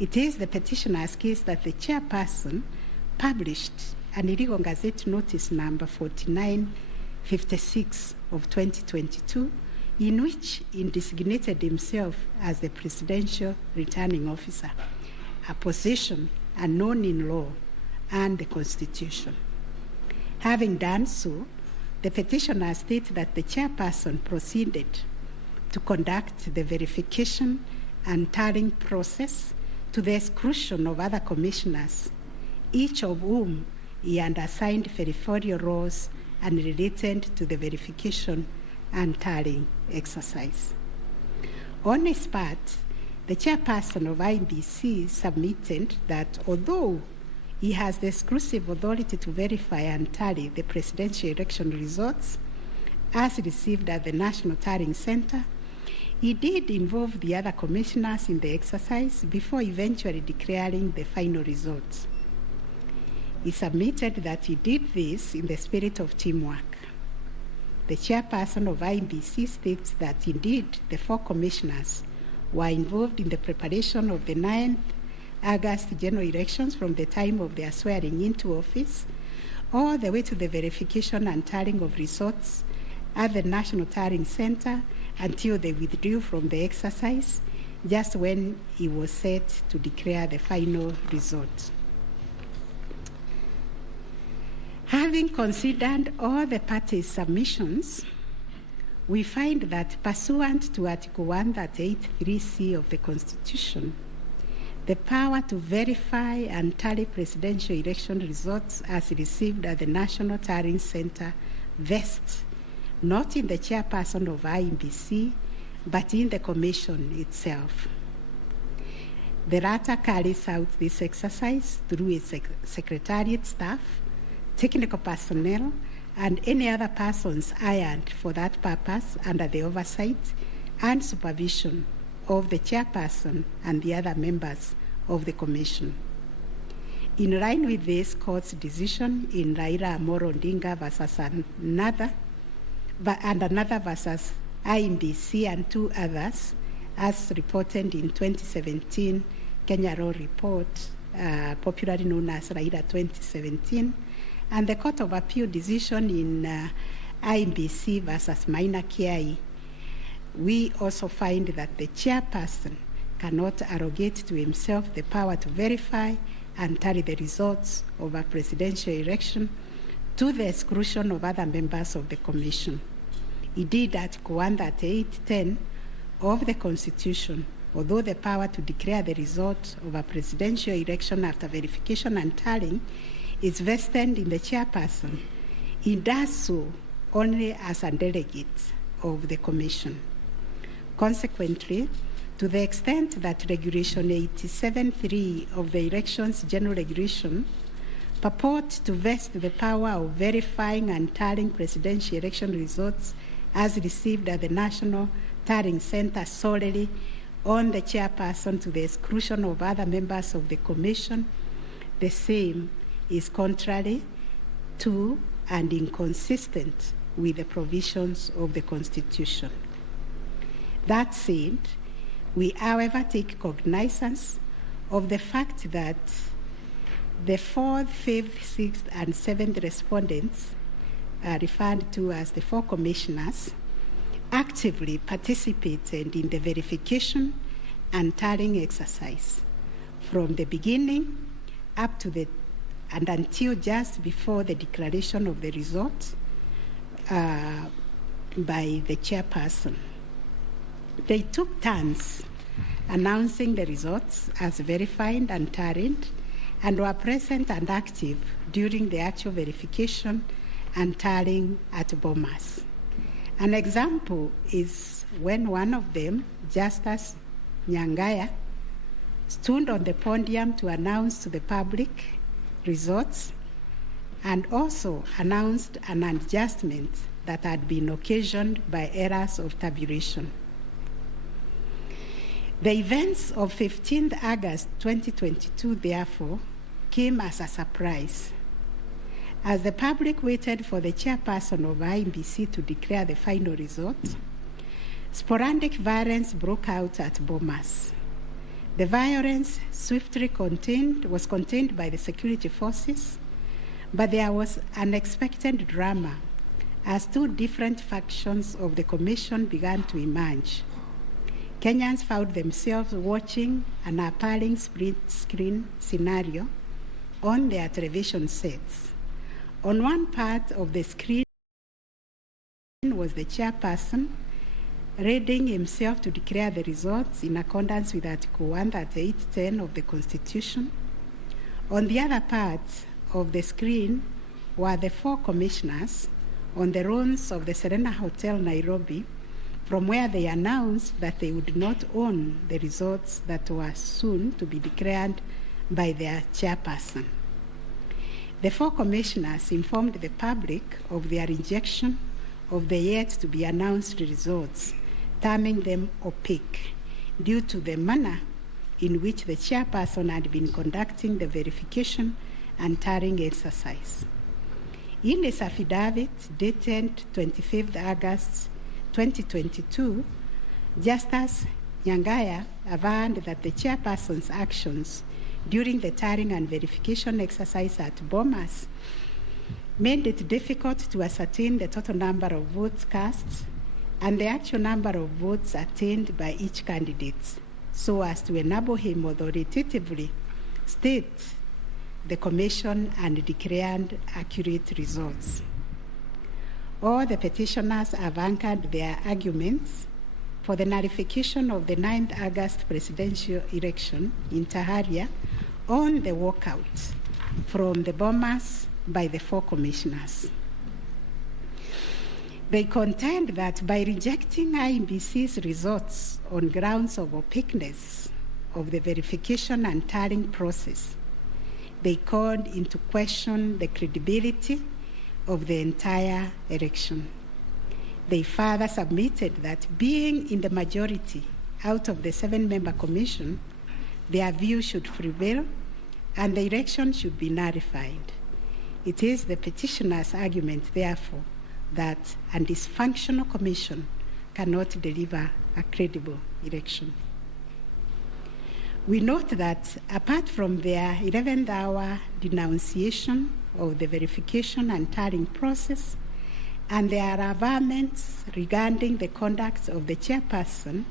It is the petitioner's case that the chairperson published an illegal Gazette Notice number 4956 of 2022, in which he designated himself as the presidential returning officer, a position unknown in law and the Constitution. Having done so, the petitioners state that the chairperson proceeded to conduct the verification and tallying process to the exclusion of other commissioners, each of whom he had assigned territorial roles and related to the verification and tallying exercise. On his part, the chairperson of IMBC submitted that although he has the exclusive authority to verify and tally the presidential election results as received at the National Tallying Center, he did involve the other commissioners in the exercise before eventually declaring the final results. He submitted that he did this in the spirit of teamwork. The chairperson of IMBC states that indeed the 4 commissioners were involved in the preparation of the 9th August general elections from the time of their swearing into office all the way to the verification and tallying of results at the National Tallying Center until they withdrew from the exercise just when he was set to declare the final result. Having considered all the parties' submissions, we find that pursuant to Article 138(3)(c) of the Constitution, the power to verify and tally presidential election results as received at the National Tallying Center vests not in the chairperson of IMBC, but in the Commission itself. The latter carries out this exercise through its secretariat staff, technical personnel, and any other persons hired for that purpose under the oversight and supervision of the chairperson and the other members of the Commission. In line with this court's decision in RAILA Odinga versus another versus IMBC and two others, as reported in 2017 Kenya Law Report, popularly known as RAILA 2017, and the Court of Appeal decision in IMBC versus Maina Kiai, we also find that the chairperson cannot arrogate to himself the power to verify and tally the results of a presidential election to the exclusion of other members of the Commission. Indeed, Article 138(10) of the Constitution, although the power to declare the result of a presidential election after verification and tallying is vested in the chairperson, he does so only as a delegate of the Commission. Consequently, to the extent that Regulation 87(3) of the Elections General Regulation purport to vest the power of verifying and tallying presidential election results as received at the National Tallying Center solely on the chairperson to the exclusion of other members of the Commission, the same is contrary to and inconsistent with the provisions of the Constitution. That said, we, however, take cognizance of the fact that the 4th, 5th, 6th, and 7th respondents, referred to as the 4 commissioners, actively participated in the verification and tallying exercise from the beginning up to and until just before the declaration of the result by the chairperson. They took turns announcing the results as verified and tallied, and were present and active during the actual verification and tallying at Bomas. An example is when one of them, Justice Nyangaya, stood on the podium to announce to the public results and also announced an adjustment that had been occasioned by errors of tabulation. The events of 15th August 2022, therefore, came as a surprise. As the public waited for the chairperson of IMBC to declare the final result, sporadic violence broke out at Bomas. The violence swiftly was contained by the security forces, but there was unexpected drama as 2 different factions of the Commission began to emerge. Kenyans found themselves watching an appalling split-screen scenario on their television sets. On one part of the screen was the chairperson readying himself to declare the results in accordance with Article 138(10) of the Constitution. On the other part of the screen were the 4 commissioners on the runs of the Serena Hotel, Nairobi, from where they announced that they would not own the results that were soon to be declared by their chairperson. The 4 commissioners informed the public of their rejection of the yet-to-be-announced results, terming them opaque due to the manner in which the chairperson had been conducting the verification and tallying exercise. In his affidavit dated 25th August 2022, Justice Nyangaya averred that the chairperson's actions during the tallying and verification exercise at Bomas made it difficult to ascertain the total number of votes cast and the actual number of votes attained by each candidate, so as to enable him authoritatively state the Commission and declared accurate results. All the petitioners have anchored their arguments for the nullification of the 9th August presidential election in Taharia on the walkout from the Bomas by the 4 commissioners. They contend that by rejecting IMBC's results on grounds of opaqueness of the verification and tallying process, they called into question the credibility of the entire election. They further submitted that being in the majority out of the 7-member commission, their view should prevail and the election should be nullified. It is the petitioner's argument, therefore, that a dysfunctional commission cannot deliver a credible election. We note that apart from their 11th hour denunciation of the verification and tallying process and their averments regarding the conduct of the chairperson,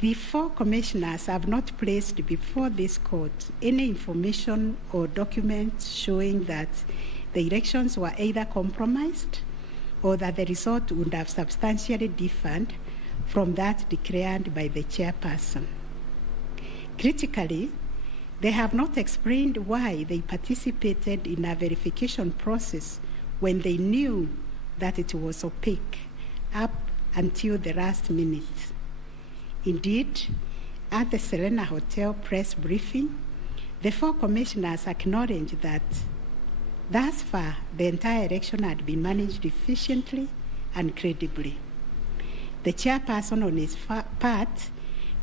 the 4 commissioners have not placed before this court any information or documents showing that the elections were either compromised or that the result would have substantially differed from that declared by the chairperson. Critically, they have not explained why they participated in a verification process when they knew that it was opaque up until the last minute. Indeed, at the Serena Hotel press briefing, the 4 commissioners acknowledged that thus far the entire election had been managed efficiently and credibly. The chairperson on his part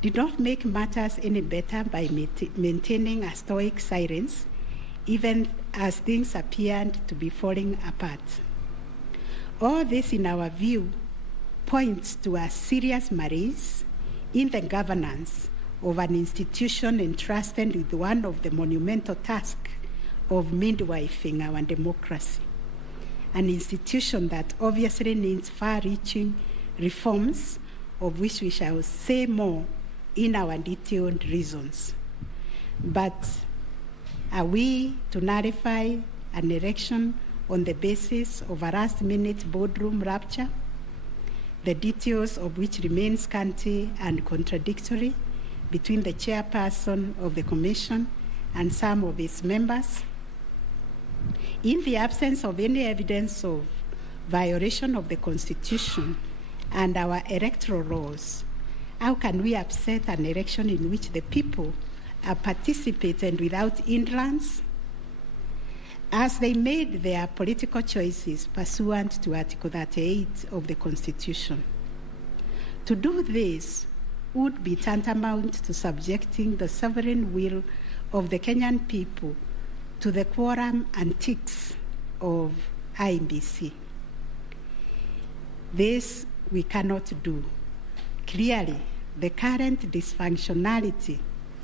did not make matters any better by maintaining a stoic silence, even as things appeared to be falling apart. All this, in our view, points to a serious malaise in the governance of an institution entrusted with one of the monumental tasks of midwifing our democracy, an institution that obviously needs far-reaching reforms, of which we shall say more in our detailed reasons. But are we to nullify an election on the basis of a last-minute boardroom rapture, the details of which remain scanty and contradictory between the chairperson of the commission and some of its members? In the absence of any evidence of violation of the Constitution and our electoral laws, how can we upset an election in which the people are participating without hindrance, as they made their political choices pursuant to Article 38 of the Constitution? To do this would be tantamount to subjecting the sovereign will of the Kenyan people to the quorum antics of IEBC. This we cannot do. Clearly, the current dysfunctionality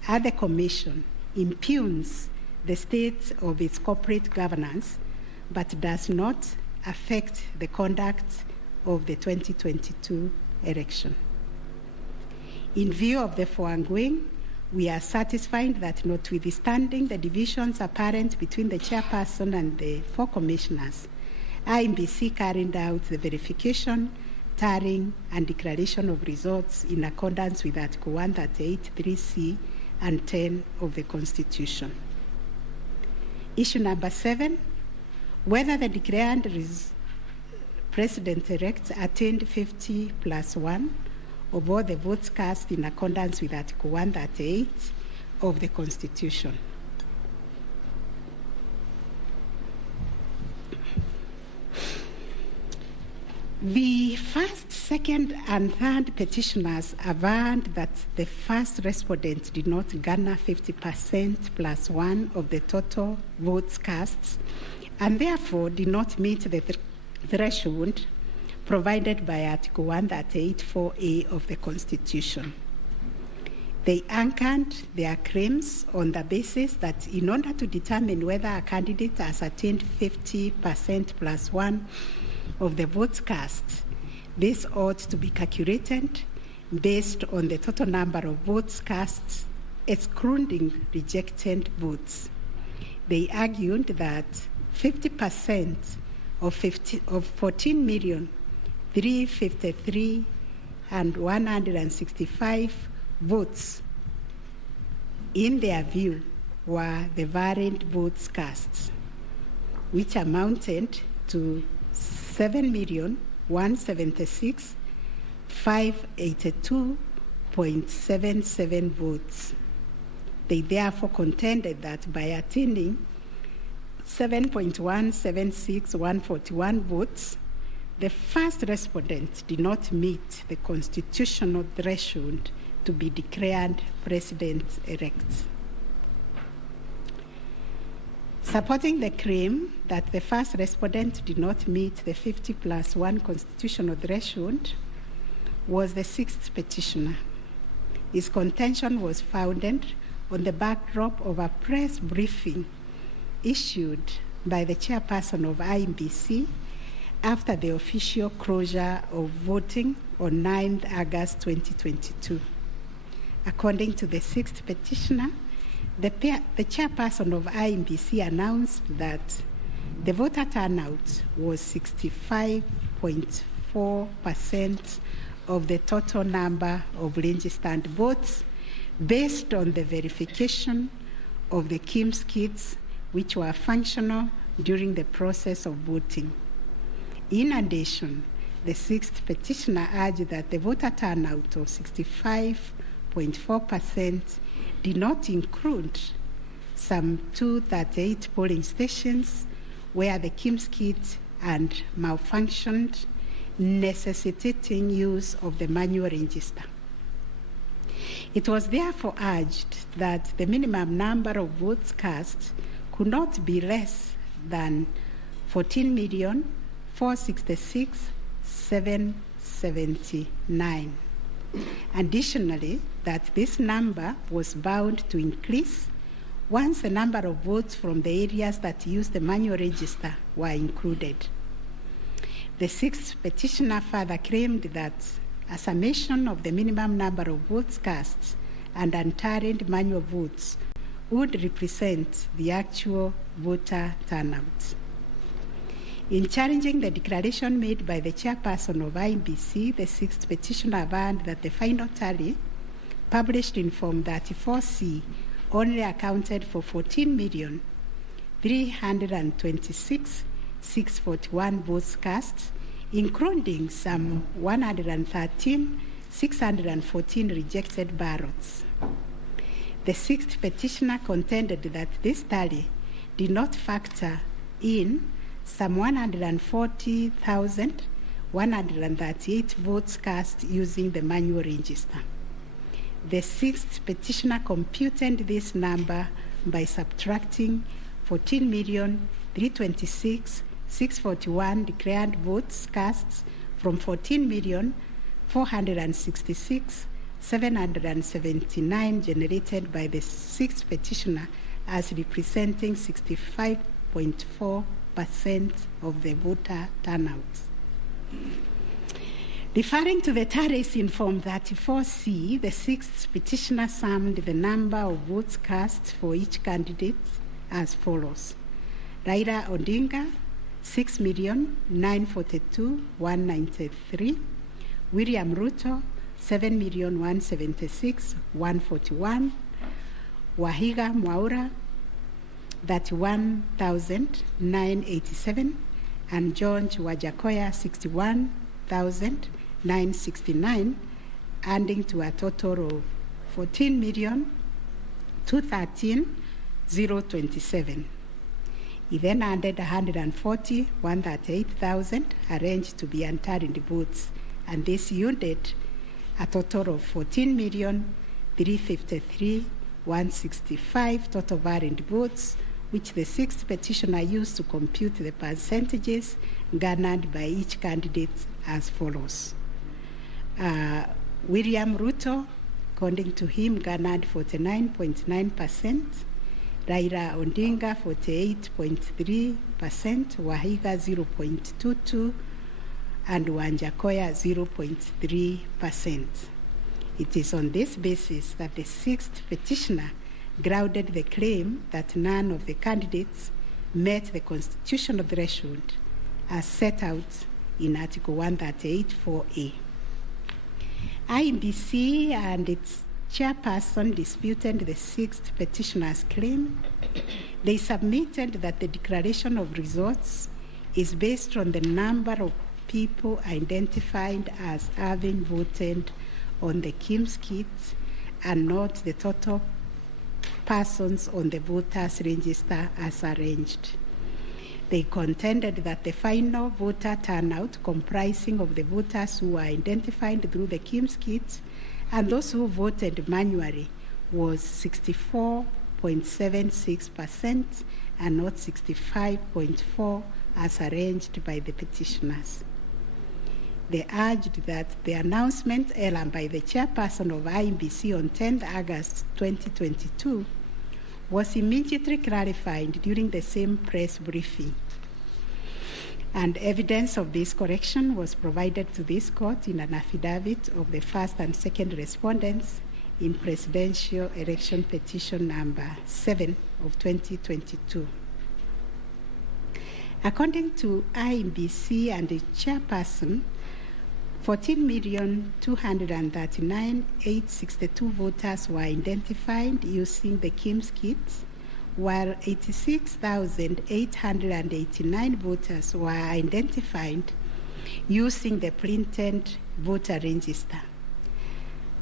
at the Commission impugns the state of its corporate governance, but does not affect the conduct of the 2022 election. In view of the foregoing, we are satisfied that notwithstanding the divisions apparent between the chairperson and the 4 commissioners, IEBC carried out the verification, tallying, and declaration of results in accordance with Article 138(3)(c) and 10 of the Constitution. Issue number 7, whether the declared President-elect attained 50+1 of all the votes cast in accordance with Article 138 of the Constitution. The first, second, and third petitioners averred that the first respondent did not garner 50%+1 of the total votes cast, and therefore did not meet the threshold provided by Article 138(4)(a) of the Constitution. They anchored their claims on the basis that in order to determine whether a candidate has attained 50%+1 of the votes cast, this ought to be calculated based on the total number of votes cast, excluding rejected votes. They argued that 50% of 14,353,165 votes, in their view, were the varied votes cast, which amounted to 7,176,582 0.77 votes. They therefore contended that by attaining 7.176141 votes, the first respondent did not meet the constitutional threshold to be declared president-elect. Supporting the claim that the first respondent did not meet the 50+1 constitutional threshold was the sixth petitioner. His contention was founded on the backdrop of a press briefing issued by the chairperson of IEBC after the official closure of voting on 9th August 2022. According to the sixth petitioner, the chairperson of IEBC announced that the voter turnout was 65.4% of the total number of registered votes based on the verification of the KIMS kits which were functional during the process of voting. In addition, the sixth petitioner urged that the voter turnout of 65.4% did not include some 238 polling stations where the KIMS kit had malfunctioned, necessitating use of the manual register. It was therefore urged that the minimum number of votes cast could not be less than 14,466,779. Additionally, that this number was bound to increase once the number of votes from the areas that used the manual register were included. The sixth petitioner further claimed that a summation of the minimum number of votes cast and untallied manual votes would represent the actual voter turnout. In challenging the declaration made by the chairperson of IEBC, the sixth petitioner warned that the final tally, published in Form 34C, only accounted for 14,326,641 votes cast, including some 113,614 rejected ballots. The sixth petitioner contended that this tally did not factor in some 140,138 votes cast using the manual register. The sixth petitioner computed this number by subtracting 14,326,641 declared votes cast from 14,466,779 generated by the sixth petitioner as representing 65.4% of the voter turnout. Referring to the tallies in Form 34C, the sixth petitioner summed the number of votes cast for each candidate as follows: RAILA ODINGA, 6,942,193; William Ruto, 7,176,141; Wahiga Mwaura, 31,987; and George Wajakoya, 61,969, adding to a total of 14,213,027. He then added 140,138,000 arranged to be unturned votes, and this yielded a total of 14,353,165 total valid votes, which the sixth petitioner used to compute the percentages garnered by each candidate as follows. William Ruto, according to him, garnered 49.9%, RAILA ODINGA 48.3%, Wahiga 0.22%, and Wanjakoya 0.3%. It is on this basis that the sixth petitioner grounded the claim that none of the candidates met the constitutional threshold as set out in Article 138(4)(a). IEBC and its chairperson disputed the sixth petitioner's claim. They submitted that the declaration of results is based on the number of people identified as having voted on the KIMS kits and not the total persons on the voters' register as arranged. They contended that the final voter turnout comprising of the voters who were identified through the KIMS kits and those who voted manually was 64.76% and not 65.4% as arranged by the petitioners. They urged that the announcement earlier by the chairperson of IEBC on 10 August 2022 was immediately clarified during the same press briefing. And evidence of this correction was provided to this court in an affidavit of the first and second respondents in Presidential Election Petition number 7 of 2022. According to IEBC and the chairperson, 14,239,862 voters were identified using the KIMS kits, while 86,889 voters were identified using the printed voter register.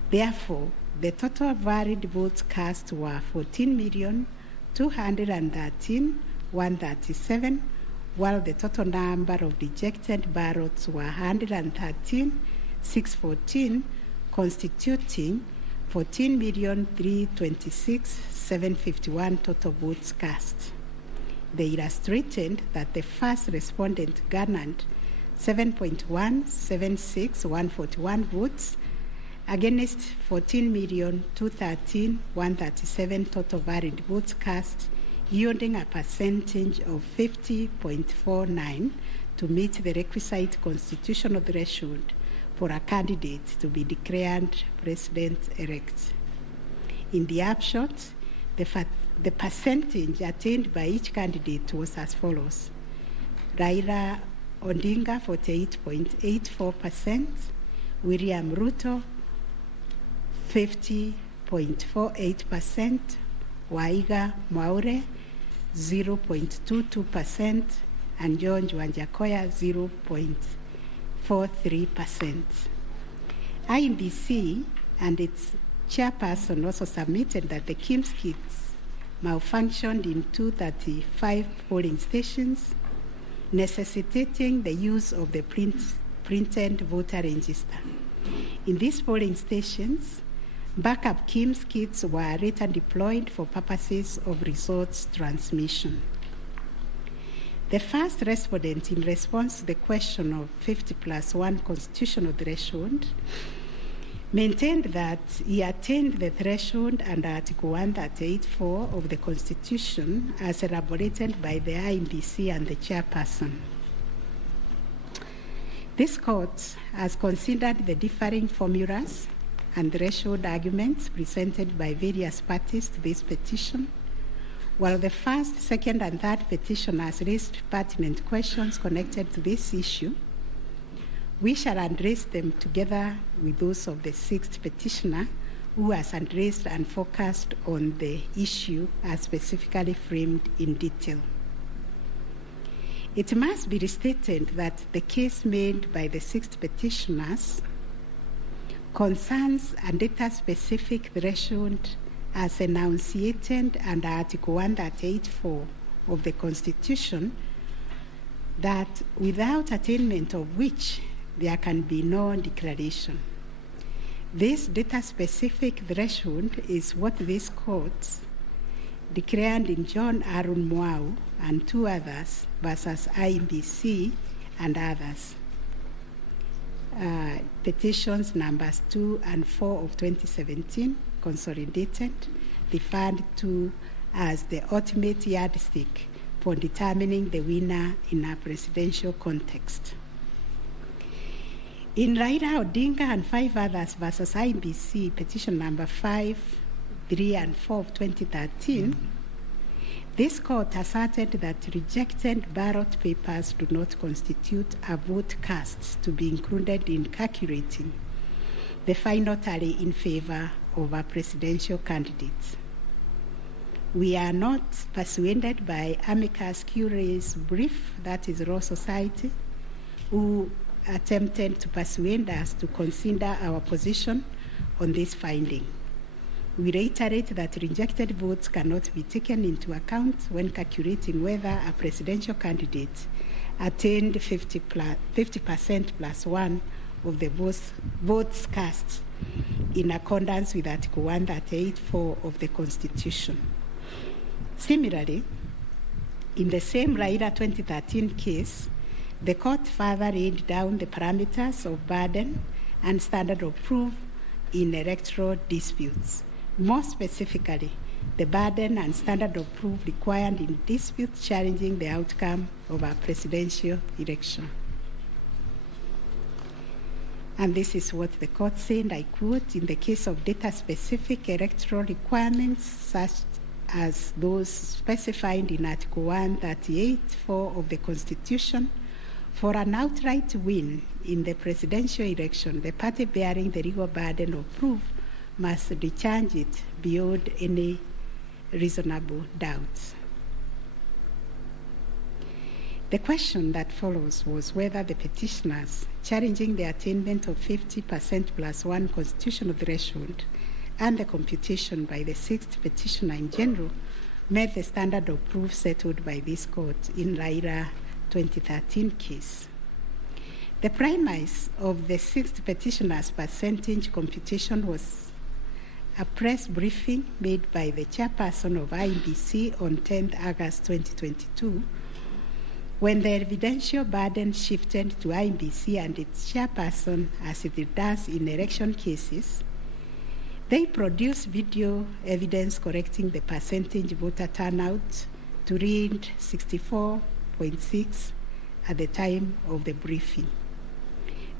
Therefore, the total valid votes cast were 14,213,137, while the total number of rejected ballots were 113,614, constituting 14,326,751 total votes cast. They illustrated that the first respondent garnered 7.176141 votes against 14,213,137 total valid votes cast, yielding a percentage of 50.49 to meet the requisite constitutional threshold for a candidate to be declared president-elect. In the upshot, the percentage attained by each candidate was as follows: RAILA Odinga 48.84%, William Ruto 50.48%, Waiga Mwaure 0.22%, and John Wanjakoya 0.43%. IEBC and its chairperson also submitted that the KIMS kits malfunctioned in 235 polling stations, necessitating the use of the printed voter register. In these polling stations, backup KIMS kits were later deployed for purposes of results transmission. The first respondent, in response to the question of 50+1 constitutional threshold, maintained that he attained the threshold under Article 138(4) of the Constitution as elaborated by the IEBC and the chairperson. This court has considered the differing formulas and threshold arguments presented by various parties to this petition. While the first, second, and third petitioners raised pertinent questions connected to this issue, we shall address them together with those of the sixth petitioner, who has addressed and focused on the issue as specifically framed in detail. It must be restated that the case made by the sixth petitioners concerns a data-specific threshold as enunciated under Article 138(4) of the Constitution, that without attainment of which there can be no declaration. This data-specific threshold is what this court declared in John Arun Mwau and two others versus IEBC and others. Petitions numbers 2 and 4 of 2017, consolidated, referred to as the ultimate yardstick for determining the winner in a presidential context. In RAILA Odinga and 5 others versus IEBC, petition number 5, 3, and 4 of 2013, this court asserted that rejected ballot papers do not constitute a vote cast to be included in calculating the final tally in favor of a presidential candidate. We are not persuaded by amicus curiae's brief, that is Law Society, who attempted to persuade us to consider our position on this finding. We reiterate that rejected votes cannot be taken into account when calculating whether a presidential candidate attained 50% plus one of the votes cast in accordance with Article 138(4) of the Constitution. Similarly, in the same RAILA 2013 case, the court further laid down the parameters of burden and standard of proof in electoral disputes. More specifically, the burden and standard of proof required in disputes challenging the outcome of a presidential election. And this is what the court said, I quote, "In the case of data-specific electoral requirements, such as those specified in Article 138(4) of the Constitution, for an outright win in the presidential election, the party bearing the legal burden of proof must discharge it beyond any reasonable doubt." The question that follows was whether the petitioners challenging the attainment of 50% plus one constitutional threshold and the computation by the sixth petitioner in general met the standard of proof settled by this court in RAILA 2013 case. The premise of the sixth petitioner's percentage computation was a press briefing made by the chairperson of IEBC on 10th August 2022, when the evidential burden shifted to IEBC and its chairperson, as it does in election cases. They produced video evidence correcting the percentage voter turnout to read 64.6 at the time of the briefing.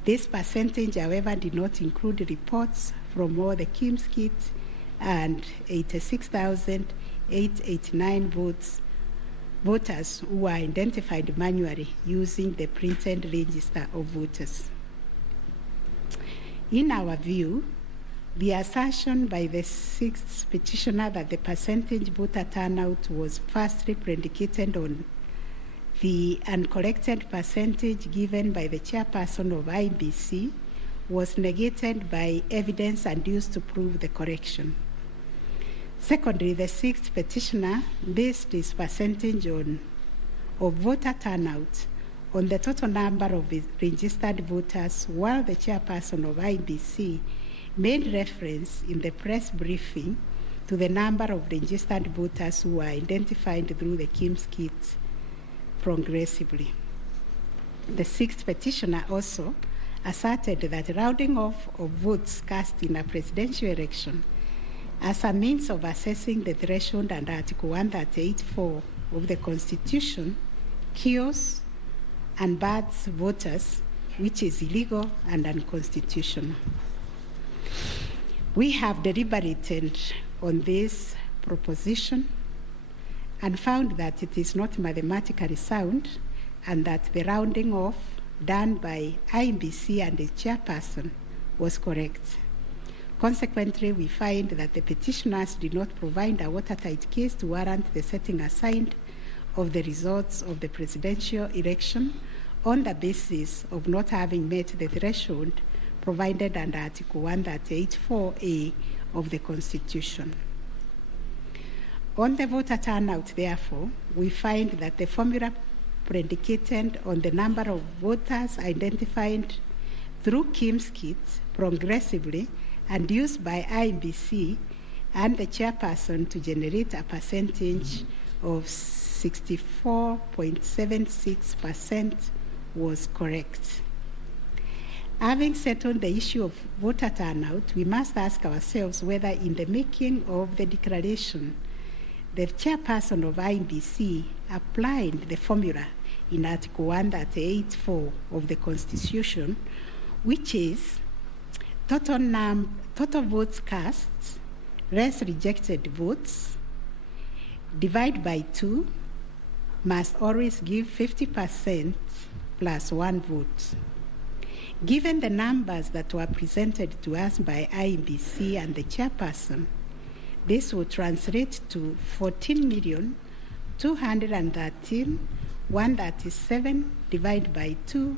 This percentage, however, did not include reports from all the KIMS kits and 86,889 voters who were identified manually using the printed register of voters. In our view, the assertion by the sixth petitioner that the percentage voter turnout was firstly predicated on the uncorrected percentage given by the chairperson of IEBC was negated by evidence adduced to prove the correction. Secondly, the sixth petitioner based his percentage of voter turnout on the total number of registered voters, while the chairperson of IEBC made reference in the press briefing to the number of registered voters who were identified through the KIMS kits progressively. The sixth petitioner also asserted that rounding off of votes cast in a presidential election as a means of assessing the threshold under Article 138(4) of the Constitution kills and bars voters, which is illegal and unconstitutional. We have deliberated on this proposition and found that it is not mathematically sound and that the rounding off done by IEBC and its chairperson was correct. Consequently, we find that the petitioners did not provide a watertight case to warrant the setting aside of the results of the presidential election on the basis of not having met the threshold provided under Article 138(4)(a) of the Constitution. On the voter turnout, therefore, we find that the formula predicated on the number of voters identified through KIMS kits progressively and used by IEBC and the chairperson to generate a percentage of 64.76% was correct. Having settled the issue of voter turnout, we must ask ourselves whether in the making of the declaration, the chairperson of IEBC applied the formula in Article 138(4) of the Constitution, which is total votes cast less rejected votes divide by 2 must always give 50% plus one vote. Given the numbers that were presented to us by IEBC and the chairperson, this would translate to 14,213,137 divided by 2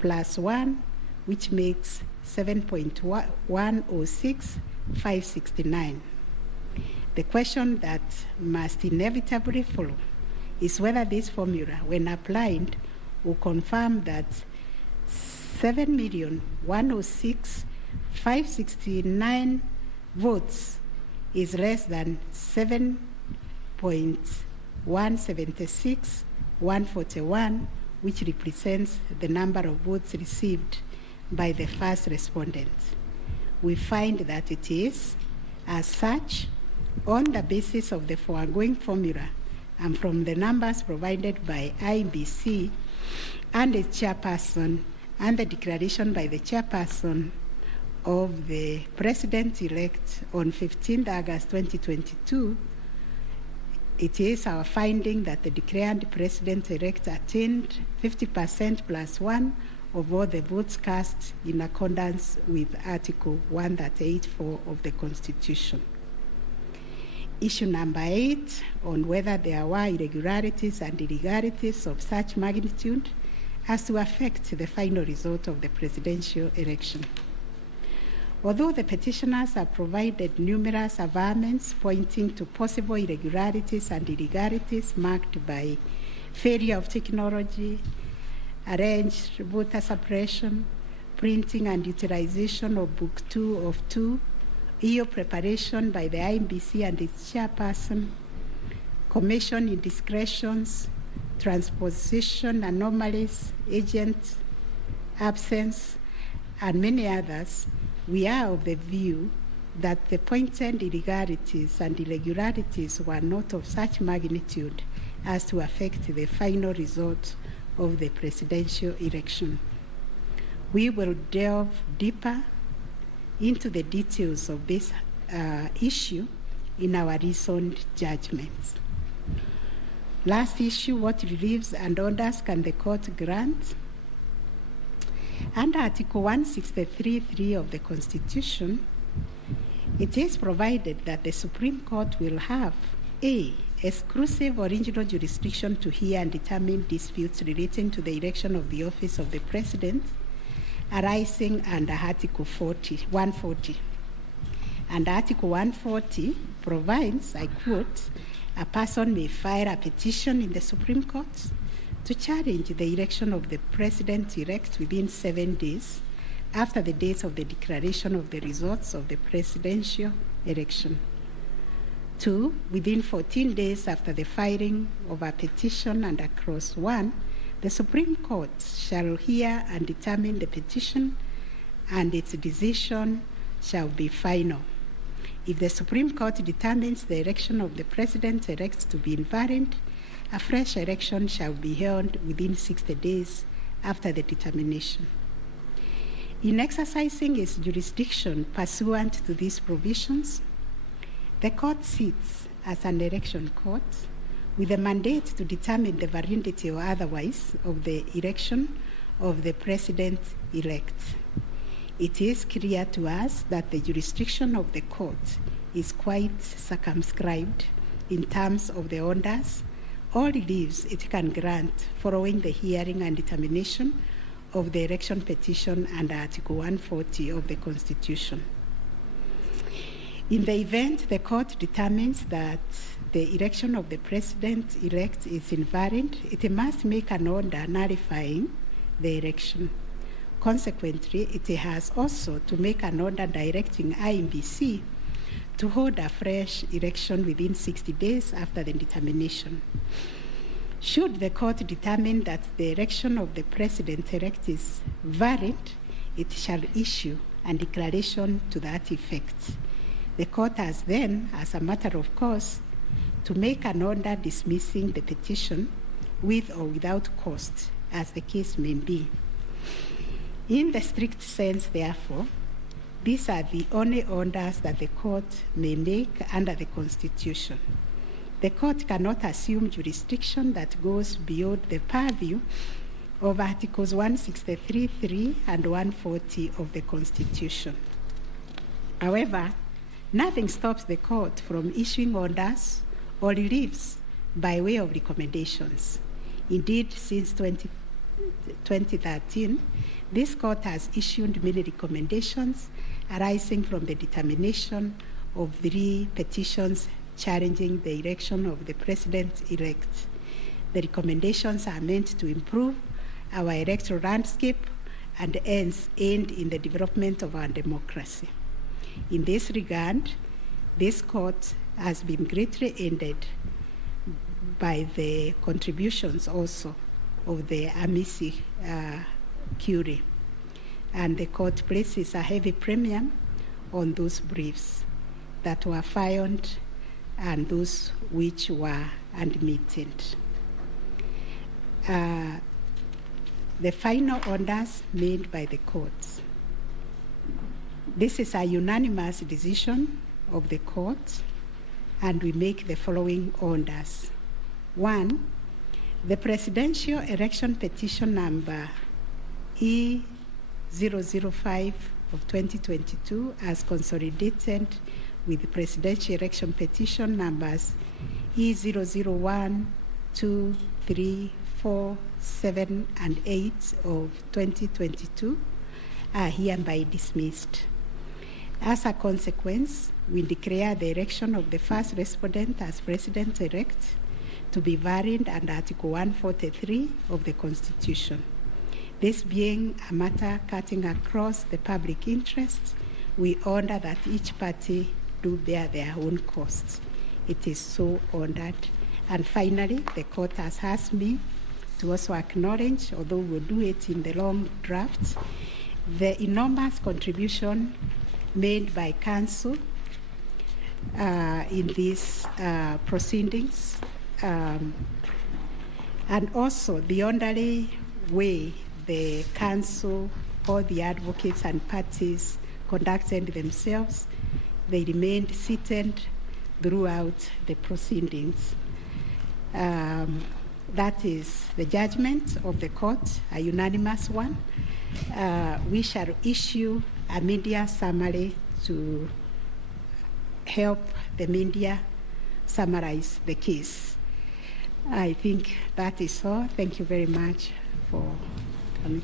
plus 1, which makes 7.106,569. The question that must inevitably follow is whether this formula, when applied, will confirm that 7,106,569 votes is less than 7.176,141, which represents the number of votes received by the first respondent. We find that it is, as such, on the basis of the foregoing formula and from the numbers provided by IBC and its chairperson and the declaration by the chairperson of the President-elect on 15th August 2022, it is our finding that the declared President-elect attained 50% plus 1 of all the votes cast in accordance with Article 138(4) of the Constitution. Issue number 8, on whether there were irregularities and illegalities of such magnitude as to affect the final result of the presidential election. Although the petitioners have provided numerous averments pointing to possible irregularities and illegalities marked by failure of technology, arranged voter suppression, printing and utilization of Book 2 of 2, EO preparation by the IBC and its chairperson, commission indiscretions, transposition anomalies, agent absence, and many others, we are of the view that the pointed illegalities and irregularities were not of such magnitude as to affect the final result of the presidential election. We will delve deeper into the details of this issue in our recent judgments. Last issue, what reliefs and orders can the court grant? Under Article 163(3) of the Constitution, it is provided that the Supreme Court will have A, exclusive original jurisdiction to hear and determine disputes relating to the election of the office of the President arising under Article 140. And Article 140 provides, I quote, a person may file a petition in the Supreme Court to challenge the election of the President-elect within 7 days after the date of the declaration of the results of the presidential election. 2, within 14 days after the filing of a petition under Clause 1, the Supreme Court shall hear and determine the petition, and its decision shall be final. If the Supreme Court determines the election of the President-elect to be invalid, a fresh election shall be held within 60 days after the determination. In exercising its jurisdiction pursuant to these provisions, the court sits as an election court with a mandate to determine the validity or otherwise of the election of the President-elect. It is clear to us that the jurisdiction of the court is quite circumscribed in terms of the orders or reliefs it can grant following the hearing and determination of the election petition under Article 140 of the Constitution. In the event the court determines that the election of the President-elect is invalid, it must make an order nullifying the election. Consequently, it has also to make an order directing IBC to hold a fresh election within 60 days after the determination. Should the court determine that the election of the President-elect is valid, it shall issue a declaration to that effect. The court has then, as a matter of course, to make an order dismissing the petition with or without cost, as the case may be. In the strict sense, therefore, these are the only orders that the court may make under the Constitution. The court cannot assume jurisdiction that goes beyond the purview of Articles 163(3) and 140 of the Constitution. However, nothing stops the court from issuing orders or reliefs by way of recommendations. Indeed, since 2013, this court has issued many recommendations arising from the determination of 3 petitions challenging the election of the president-elect. The recommendations are meant to improve our electoral landscape and hence aid in the development of our democracy. In this regard, this court has been greatly aided by the contributions also of the amici curie, and the court places a heavy premium on those briefs that were filed and those which were admitted. The final orders made by the courts. This is a unanimous decision of the court, and we make the following orders. 1, the presidential election petition number E005 of 2022 as consolidated with the presidential election petition numbers E001, 2, 3, 4, 7, and 8 of 2022 are hereby dismissed. As a consequence, we declare the election of the first respondent as president-elect to be valid under Article 143 of the Constitution. This being a matter cutting across the public interest, we order that each party do bear their own costs. It is so ordered. And finally, the court has asked me to also acknowledge, although we'll do it in the long draft, the enormous contribution made by counsel in these proceedings, and also the orderly way the counsel, all the advocates and parties conducted themselves. They remained seated throughout the proceedings. That is the judgment of the court, a unanimous one. We shall issue a media summary to help the media summarize the case. I think that is all. Thank you very much for coming.